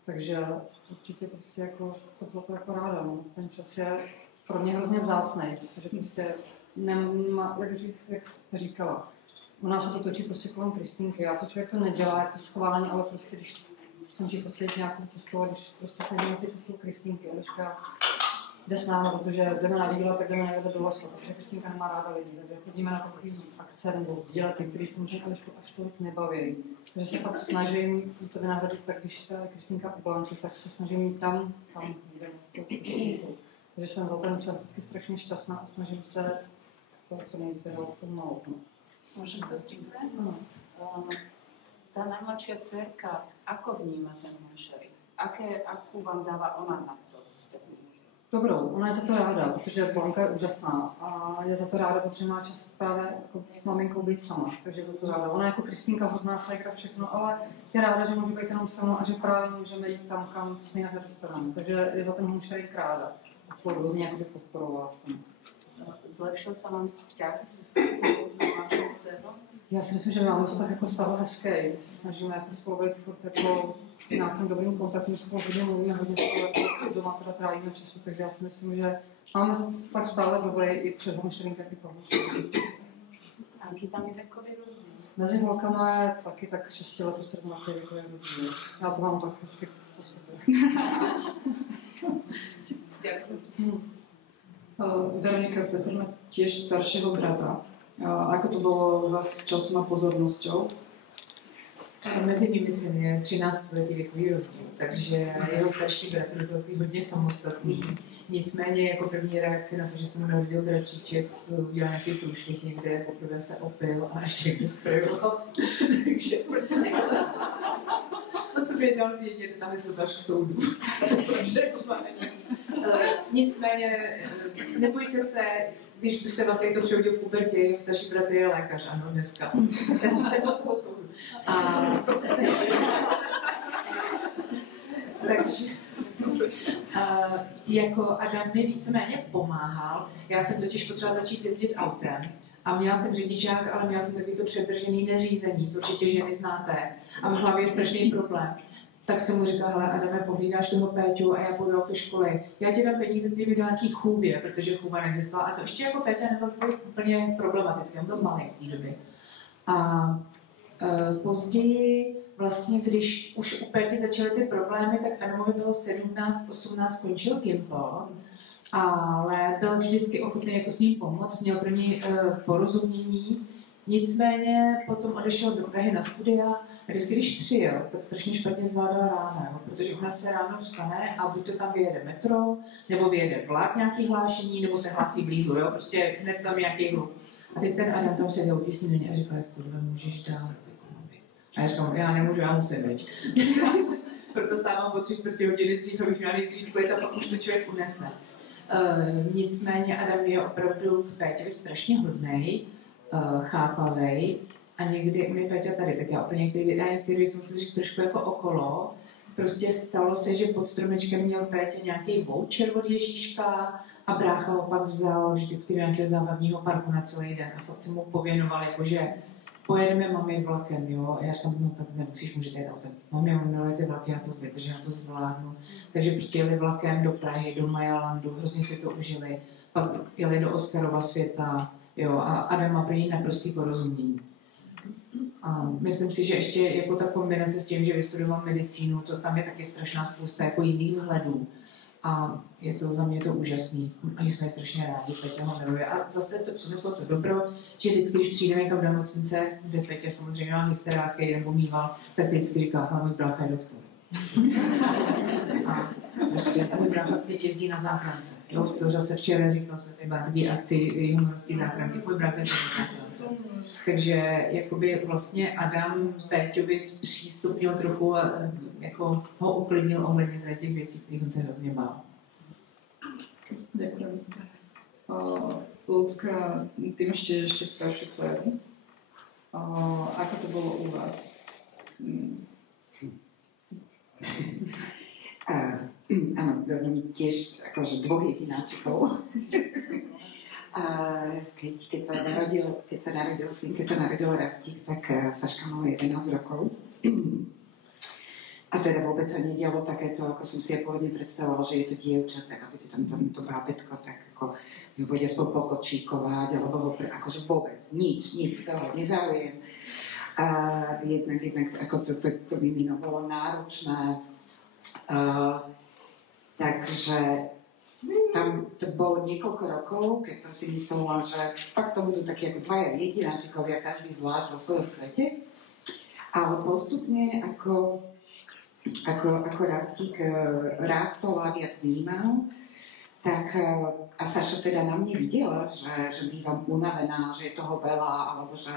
Takže určitě prostě jako jsem za to jako ráda. No. Ten čas je pro mě hrozně vzácnej, protože prostě nemá, jak jste říkala, u nás se to točí prostě kolem Kristýnky a to člověk to nedělá jako schválně, ale prostě když snaží to sejít nějakou cestou a když prostě snažíme si cestou Kristýnky, Eliška jde s námi, protože jdeme na výlet, tak jdeme někde do lesa, protože Kristýnka nemá ráda lidi, takže chodíme na takový akce nebo výlety, který samozřejmě Elišku až tolik nebaví. Takže se pak snažím to vynahradit tak, když ta Kristýnka ublanky, tak se snažím jít tam jdeme s tou Kristýnkou. Takže jsem za ten čas vždycky strašně šťastná a snažím se to, co nejvíc vyhrát s tou malou. Môžem sa spýtať? Tá najmladšia dcerka, ako vníma ten manžel? Akú vám dáva ona na to spätnú? Dobrou, ona je za to ráda, protože Blanka je úžasná a je za to ráda, protože má čas právě jako s maminkou být sama, takže je za to ráda. Ona je jako Kristýnka, hodná ségra, všechno, ale je ráda, že může být jenom sama a že právě můžeme jít tam, kam s ní na restaurant. Takže je za ten homesharing ráda. Svou různě jakoby podporovala v tom. Zlepšil sa vám vzťah s vašou dcerou? Já si myslím, že máme vztah jako stav hezký. Snažíme jako spolu být furt jako v nějakém dobrým kontaktu, spolu hodně mluvíme, hodně spolu jako doma teda trávíme času, takže já si myslím, že máme tak stále dobrý i přes homesharing, jak i po homesharing. A aký tam je vekový rozdíl? Mezi holkama je taky tak 6 let, 7 let věkový rozdíl. Já to mám tak hezky po sobě. Ďakujem. Veronika, Petr má tiež staršieho brata. Ako to bolo u vás s časom a pozornosťou? Mezi nimi je 13 letý věkový rozdíl, takže jeho starší bratr byl hodně samostatný. Nicméně jako první reakce na to, že se mu narodil bratříček, udělal nějaký průšvih někde, poprvé se opil a ještě někdo sprojoval. Takže on sobě dal vědět, tam je až k soudu. Nicméně nebojte se, když se vám to přehodil v pubertě, jeho starší bratr je lékař, ano, dneska. Ten od toho soudu. Takže jako Adam mi víceméně pomáhal. Já jsem totiž potřebovala začít jezdit autem a měla jsem řidičák, ale měla jsem takový to přetržený neřízení, to určitě ženy znáte. A v hlavě je strašný problém. Tak jsem mu říkala, hele Adame, pohlídáš toho Péťu a já půjdu do autoškoly. Já ti dám peníze, ty mi do nějaký chůvě, protože chůva neexistovala. A to ještě jako Péťa nebyl úplně problematický, on byl malý v té době. A později, vlastně, když už u Péti začaly ty problémy, tak Adamovi bylo 17, 18, skončil Gimple, ale byl vždycky ochotný jako s ním pomoct, měl pro ní porozumění. Nicméně potom odešel do Prahy na studia a vždycky, když přijel, tak strašně špatně zvládal ráno, jo? Protože u nás se ráno vstane a buď to tam vyjede metro, nebo vyjede vlak nějaký hlášení, nebo se hlásí blízko, jo? Prostě hned tam nějaký hluk. A teď ten Adam tam seděl u té snídaně a říkal, jak tohle můžeš dát. A já říkám, já nemůžu, já musím být. Proto stávám o 3/4 hodiny dřív, abych měla nejdřív klid a pak už to člověk unese. Nicméně Adam je opravdu v Péťovi strašně hodnej, chápavej a někdy mi Péťa tady, tak já úplně některé věci musím říct trošku jako okolo. Prostě stalo se, že pod stromečkem měl Pétě nějaký voucher od Ježíška a brácha ho pak vzal vždycky do nějakého zábavního parku na celý den a fakt jsem mu pověnoval, jakože pojedeme mami vlakem, jo, a já říkám, no tak nemusíš, můžete jít autem. Mami, on milujete vlaky, já to vydržím, já to zvládnu. Takže prostě jeli vlakem do Prahy, do Majalandu, hrozně si to užili. Pak jeli do Oscarova světa, jo, a Adam má pro ní naprostý porozumění. A myslím si, že ještě jako ta kombinace s tím, že vystudoval medicínu, to tam je taky strašná spousta jako jiných vhledů. A je to za mě to úžasný. Oni jsme strašně rádi, Peťa ho miluje. A zase to přineslo to dobro, že vždycky, když přijdeme někam do nemocnice, kde Peťa samozřejmě má hysteráky nebo mýval, tak vždycky říká, můj brácha je doktor. A prostě můj brácha teď jezdí na záchrance. Jo, to zase včera říkal, jsme tady máme akci humorské záchranky, můj brácha je na záchrance. Takže jakoby vlastně Adam Péťovi zpřístupnil trochu a jako ho uklidnil ohledně těch věcí, kterých on se hrozně bál. Ďakujem. Ľudská, ty máš ešte staršiu dceru. Ako to bolo u vás? Áno, tiež akože 2 jedináčikov. Keď sa narodil syn, keď sa narodil Rastík, tak Saška mala 11 rokov. A teda vôbec sa nedialo takéto, ako som si ja pôvodne predstavovala, že je to dievča, tak aby tam to bábätko, tak ako ju bude s tou pokočíkovať, alebo akože vôbec, nič z toho nezáujem. A jednak ako to mimino bolo náročné. Takže tam to bolo niekoľko rokov, keď som si myslela, že fakt to budú takí ako dvaja jedináčikovia, každý zvlášť vo svojom svete. Ale postupne, ako Rastík rástol a viac vnímal, tak a Saša teda na mne videla, že bývam unavená, že je toho veľa, alebo že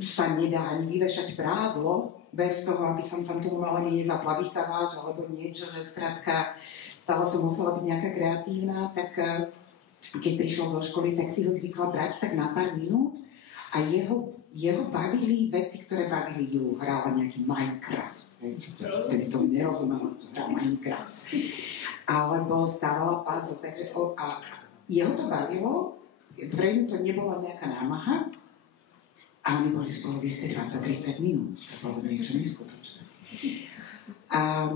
sa nedá ani vyvešať prádlo bez toho, aby som tam tomu mala ani nezapla vysavač, alebo niečo, že skrátka stále som musela byť nejaká kreatívna, tak keď prišla zo školy, tak si ho zvykla brať tak na pár minút a jeho bavili veci, ktoré bavili ju. Hrála nejaký Minecraft. Vtedy to nerozumela, že hral Minecraft. Alebo stávala puzzle. A jeho to bavilo, pre ňu to nebola nejaká námaha, a oni boli spolu vystať 20-30 minút. To bolo niečo neskutočné. A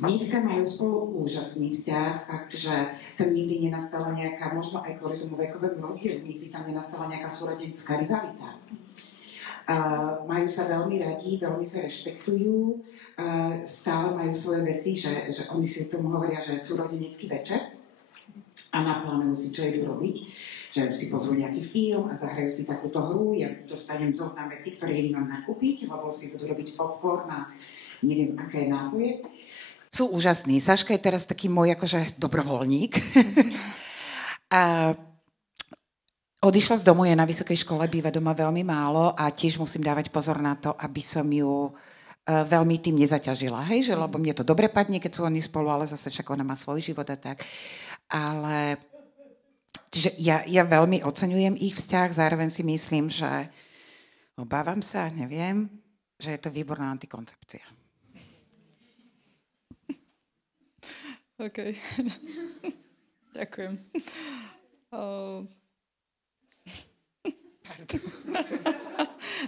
dneska majú spolu úžasný vzťah, fakt, že tam nikdy nenastala nejaká, možno aj kvôli tomu vekovému rozdielu, nikdy tam nenastala nejaká súrodenská rivalita. Majú sa veľmi radi, veľmi sa rešpektujú, stále majú svoje veci, že oni si tomu hovoria, že sú rodenecký večer a naplánujú si, čo idú robiť, že si pozrú nejaký film a zahrajú si takúto hru, ja dostanem zoznam vecí, ktoré im mám nakúpiť, lebo si budú robiť popcorn a neviem, aké nápoje. Sú úžasní. Saška je teraz taký môj akože dobrovoľník. A odišla z domu, je na vysokej škole, býva doma veľmi málo a tiež musím dávať pozor na to, aby som ju veľmi tým nezaťažila. Hej, že lebo mne to dobre padne, keď sú oni spolu, ale zase však ona má svoj život a tak. Ale čiže ja veľmi oceňujem ich vzťah, zároveň si myslím, že obávam sa, neviem, že je to výborná antikoncepcia. OK. Ďakujem.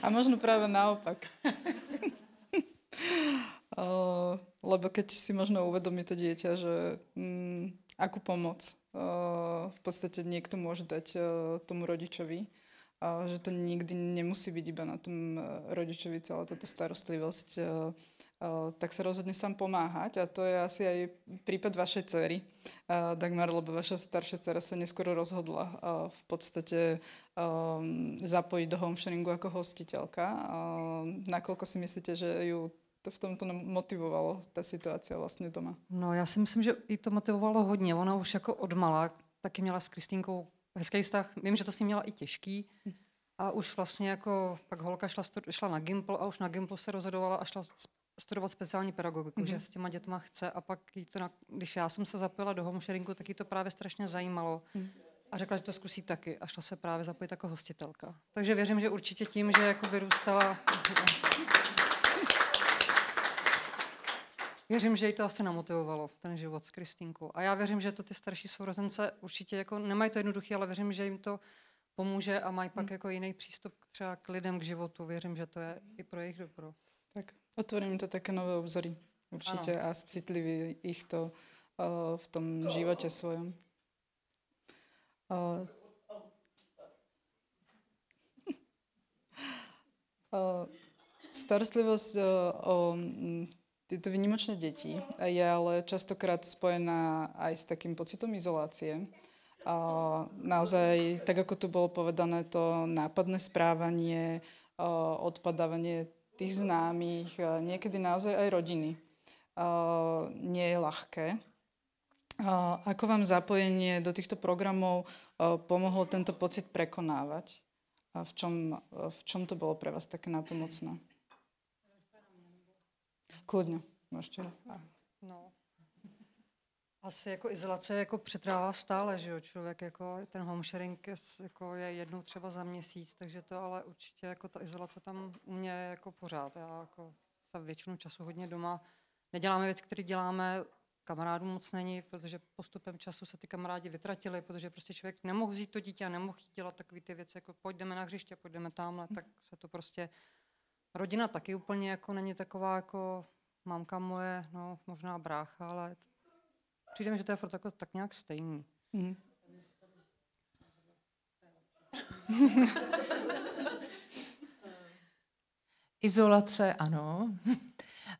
A možno práve naopak. Lebo keď si možno uvedomí to dieťa, že akú pomoc v podstate niekto môže dať tomu rodičovi, že to nikdy nemusí byť iba na tom rodičovi celá táto starostlivosť, tak sa rozhodne sám pomáhať. A to je asi aj prípad vašej dcery, Dagmar, lebo vaša staršia dcera sa neskoro rozhodla v podstate zapojiť do homesharingu ako hostiteľka. Nakoľko si myslíte, že ju to v tomto motivovalo, ta situácia vlastně doma? No, já si myslím, že jí to motivovalo hodně. Ona už jako odmala taky měla s Kristýnkou hezký vztah. Vím, že to si měla i těžký. A už vlastně jako pak holka šla na Gimpl a už na Gimplu se rozhodovala a šla studovat speciální pedagogiku, že s těma dětma chce. A pak jí to, když já jsem se zapojila do homesharingu, tak jí to právě strašně zajímalo. A řekla, že to zkusí taky a šla se právě zapojit jako hostitelka. Takže věřím, že určitě tím, že jako vyrůstala... Věřím, že jí to asi namotivovalo, ten život s Kristýnkou. A já věřím, že to ty starší sourozence určitě jako nemají to jednoduché, ale věřím, že jim to pomůže a mají pak jako jiný přístup třeba k lidem, k životu. Věřím, že to je i pro jejich dobro. Tak otvorím to také nové obzory určitě a citliví ich to v tom životě svojom. Starostlivosť o tieto výnimočné deti je ale častokrát spojená aj s takým pocitom izolácie. Naozaj, tak ako tu bolo povedané, to nápadné správanie, odpadávanie tých známych, niekedy naozaj aj rodiny. Nie je ľahké. Ako vám zapojenie do týchto programov pomohlo tento pocit prekonávať? A v čom to bolo pre vás také nápomocné? Kludně, ještě. No. Asi jako izolace jako přetrvává stále, že jo, člověk jako ten homesharing jako je jednou třeba za měsíc, takže to ale určitě jako ta izolace tam u mě je jako pořád. Já jako za většinu času hodně doma neděláme věci, které děláme kamarádů moc není, protože postupem času se ty kamarádi vytratili, protože prostě člověk nemohl vzít to dítě a nemohl dělat takové ty věci, jako pojďme na hřiště, pojďme tamhle, tak se to prostě... Rodina taky úplně jako není taková jako mámka moje, no možná brácha, ale přijde mi, že to je furt jako tak nějak stejný. Mm. Izolace, ano.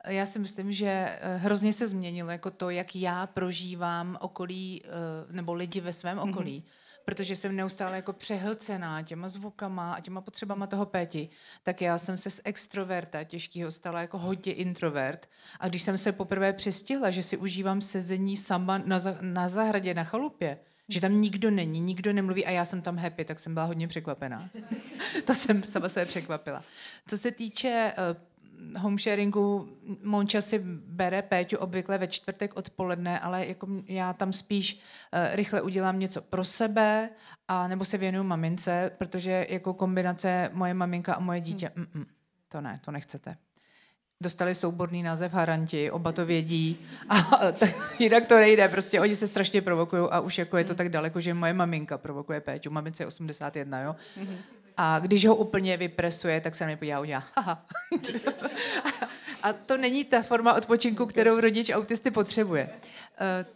Já si myslím, že hrozně se změnilo jako to, jak já prožívám okolí, nebo lidi ve svém okolí. Protože jsem neustále jako přehlcená těma zvukama a těma potřebama toho Péti, tak já jsem se z extroverta těžkýho stala jako hodně introvert. A když jsem se poprvé přistihla, že si užívám sezení sama na zahradě, na chalupě, že tam nikdo není, nikdo nemluví a já jsem tam happy, tak jsem byla hodně překvapená. To jsem sama sebe překvapila. Co se týče homesharingu, Monča si bere Péťu obvykle ve čtvrtek odpoledne, ale jako já tam spíš rychle udělám něco pro sebe a nebo se věnuju mamince, protože jako kombinace moje maminka a moje dítě, to ne, to nechcete. Dostali souborný název Haranti, oba to vědí a jinak to nejde, prostě oni se strašně provokují a už jako je to tak daleko, že moje maminka provokuje Péťu, mamince je 81, jo. A když ho úplně vypresuje, tak se na mě podívá a udělá haha. A to není ta forma odpočinku, kterou rodič autisty potřebuje.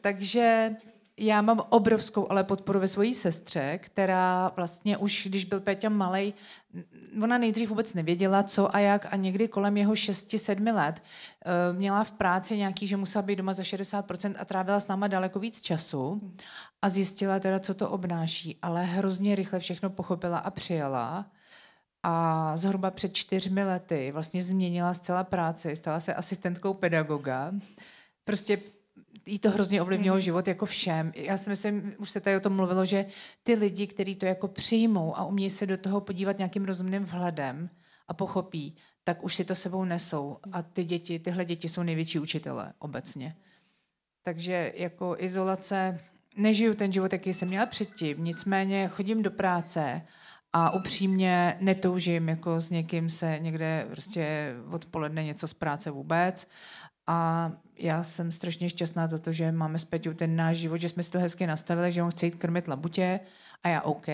Takže já mám obrovskou ale podporu ve svojí sestře, která vlastně už, když byl Péťa malej, ona nejdřív vůbec nevěděla, co a jak a někdy kolem jeho 6-7 let měla v práci nějaký, že musela být doma za 60% a trávila s náma daleko víc času a zjistila teda, co to obnáší, ale hrozně rychle všechno pochopila a přijala. A zhruba před 4 lety vlastně změnila zcela práci, stala se asistentkou pedagoga. Prostě jí to hrozně ovlivnilo život jako všem. Já si myslím, už se tady o tom mluvilo, že ty lidi, kteří to jako přijmou a umějí se do toho podívat nějakým rozumným vhledem a pochopí, tak už si to sebou nesou. A tyhle děti jsou největší učitelé obecně. Takže jako izolace, nežiju ten život, jaký jsem měla předtím, nicméně chodím do práce a upřímně netoužím jako s někým se někde prostě odpoledne něco z práce vůbec. A já jsem strašně šťastná za to, že máme s Peťou ten náš život, že jsme si to hezky nastavili, že on chce jít krmit labutě a já OK,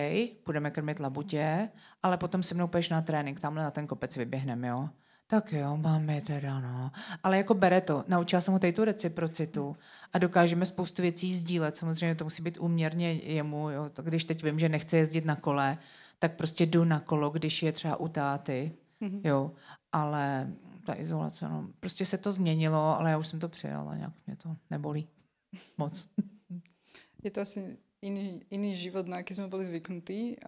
budeme krmit labutě, ale potom se mnou půjdeš na trénink, tamhle na ten kopec vyběhneme, jo. Tak jo, máme teda, no. Ale jako bere to, naučila jsem ho tady tu reciprocitu a dokážeme spoustu věcí sdílet. Samozřejmě to musí být úměrně jemu, jo. Když teď vím, že nechce jezdit na kole, tak prostě jdu na kolo, když je třeba u táty, jo. Ale ta izolace, no, prostě se to změnilo, ale já už jsem to přijala, nějak mě to nebolí moc. Je to asi iný život, na aký sme boli zvyknutí,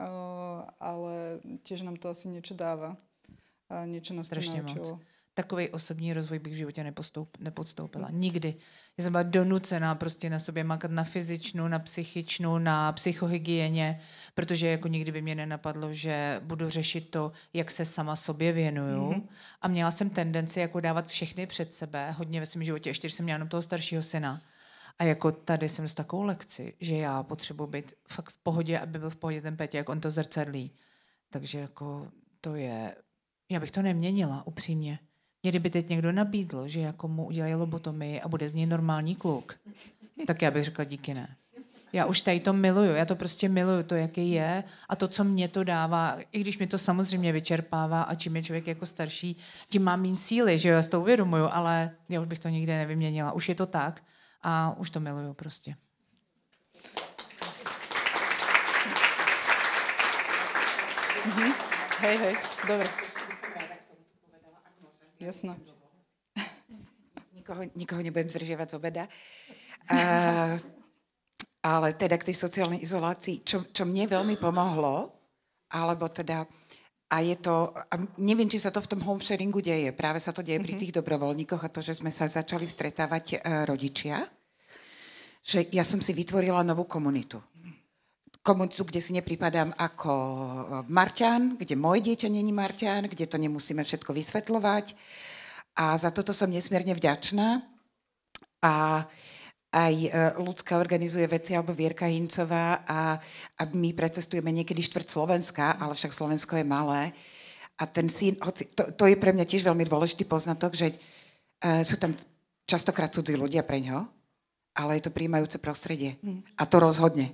ale tiež nám to asi niečo dáva. A niečo nás to naučilo. Takový osobní rozvoj bych v životě nepodstoupila. Nikdy. Já jsem byla donucená prostě na sobě makat na fyzičnu, na psychičnu, na psychohygieně, protože jako nikdy by mě nenapadlo, že budu řešit to, jak se sama sobě věnuju. A měla jsem tendenci jako dávat všechny před sebe, hodně ve svém životě, ještě když jsem měla jenom toho staršího syna. A jako tady jsem s takovou lekci, že já potřebuji být fakt v pohodě, aby byl v pohodě ten Petě, jak on to zrcadlí. Takže jako to je... Já bych to neměnila, upřímně. Mě kdyby teď někdo nabídl, že jako mu udělají lobotomii a bude z něj normální kluk, tak já bych řekla díky ne. Já už tady to miluju, já to prostě miluju, to jaký je a to, co mě to dává, i když mě to samozřejmě vyčerpává a čím je člověk jako starší, tím má méně síly, že jo, já si to uvědomuju, ale já už bych to nikdy nevyměnila. Už je to tak a už to miluju prostě. Hej, dobre. Jasné. Nikoho nebudem zdržiavať z obeda. Ale teda k tej sociálnej izolácii, čo mne veľmi pomohlo, alebo teda, a je to, a neviem, či sa to v tom homesharingu deje, práve sa to deje pri tých dobrovoľníkoch a to, že sme sa začali stretávať rodičia, že ja som si vytvorila novú komunitu. Komunitu, kde si nepripadám ako Marťan, kde moje dieťa není Marťan, kde to nemusíme všetko vysvetľovať. A za toto som nesmierne vďačná. A aj Ľudská organizuje veci, alebo Vierka Hincová a my precestujeme niekedy štvrť Slovenska, ale však Slovensko je malé. A ten syn, to je pre mňa tiež veľmi dôležitý poznatok, že sú tam častokrát cudzí ľudia pre ňo, ale je to prijímajúce prostredie. A to rozhodne.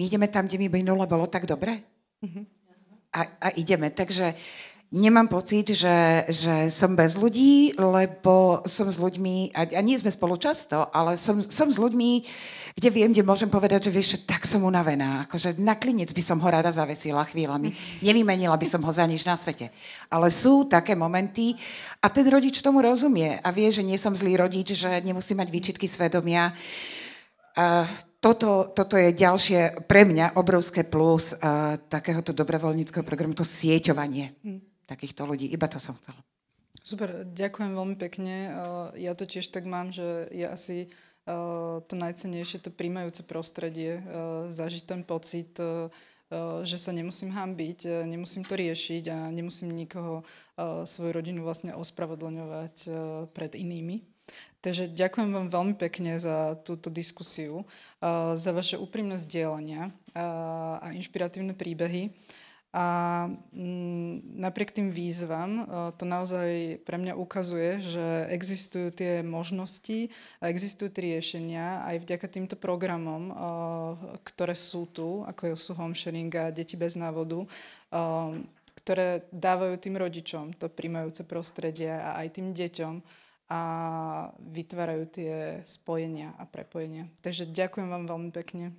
My ideme tam, kde mi minule bolo tak dobre. A ideme. Takže nemám pocit, že som bez ľudí, lebo som s ľuďmi, a nie sme spolu často, ale som s ľuďmi, kde viem, kde môžem povedať, že vieš, tak som unavená. Akože na klinec by som ho rada zavesila chvíľami. Nevymenila by som ho za nič na svete. Ale sú také momenty a ten rodič tomu rozumie a vie, že nie som zlý rodič, že nemusí mať výčitky svedomia. Toto je ďalšie pre mňa obrovské plus takéhoto dobrovoľníckeho programu, to sieťovanie takýchto ľudí. Iba to som chcela. Super, ďakujem veľmi pekne. Ja to tiež tak mám, že je asi to najcennejšie, to prijímajúce prostredie, zažiť ten pocit, že sa nemusím hanbiť, nemusím to riešiť a nemusím nikoho, svoju rodinu vlastne ospravedlňovať pred inými. Takže ďakujem vám veľmi pekne za túto diskusiu, za vaše úprimné zdieľania a inšpiratívne príbehy. A napriek tým výzvam to naozaj pre mňa ukazuje, že existujú tie možnosti a existujú tie riešenia aj vďaka týmto programom, ktoré sú tu, ako sú home sharing a deti bez návodu, ktoré dávajú tým rodičom to prijímajúce prostredie a aj tým deťom a vytvárajú tie spojenia a prepojenia. Takže ďakujem vám veľmi pekne.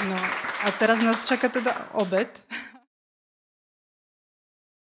No a teraz nás čaká teda obed.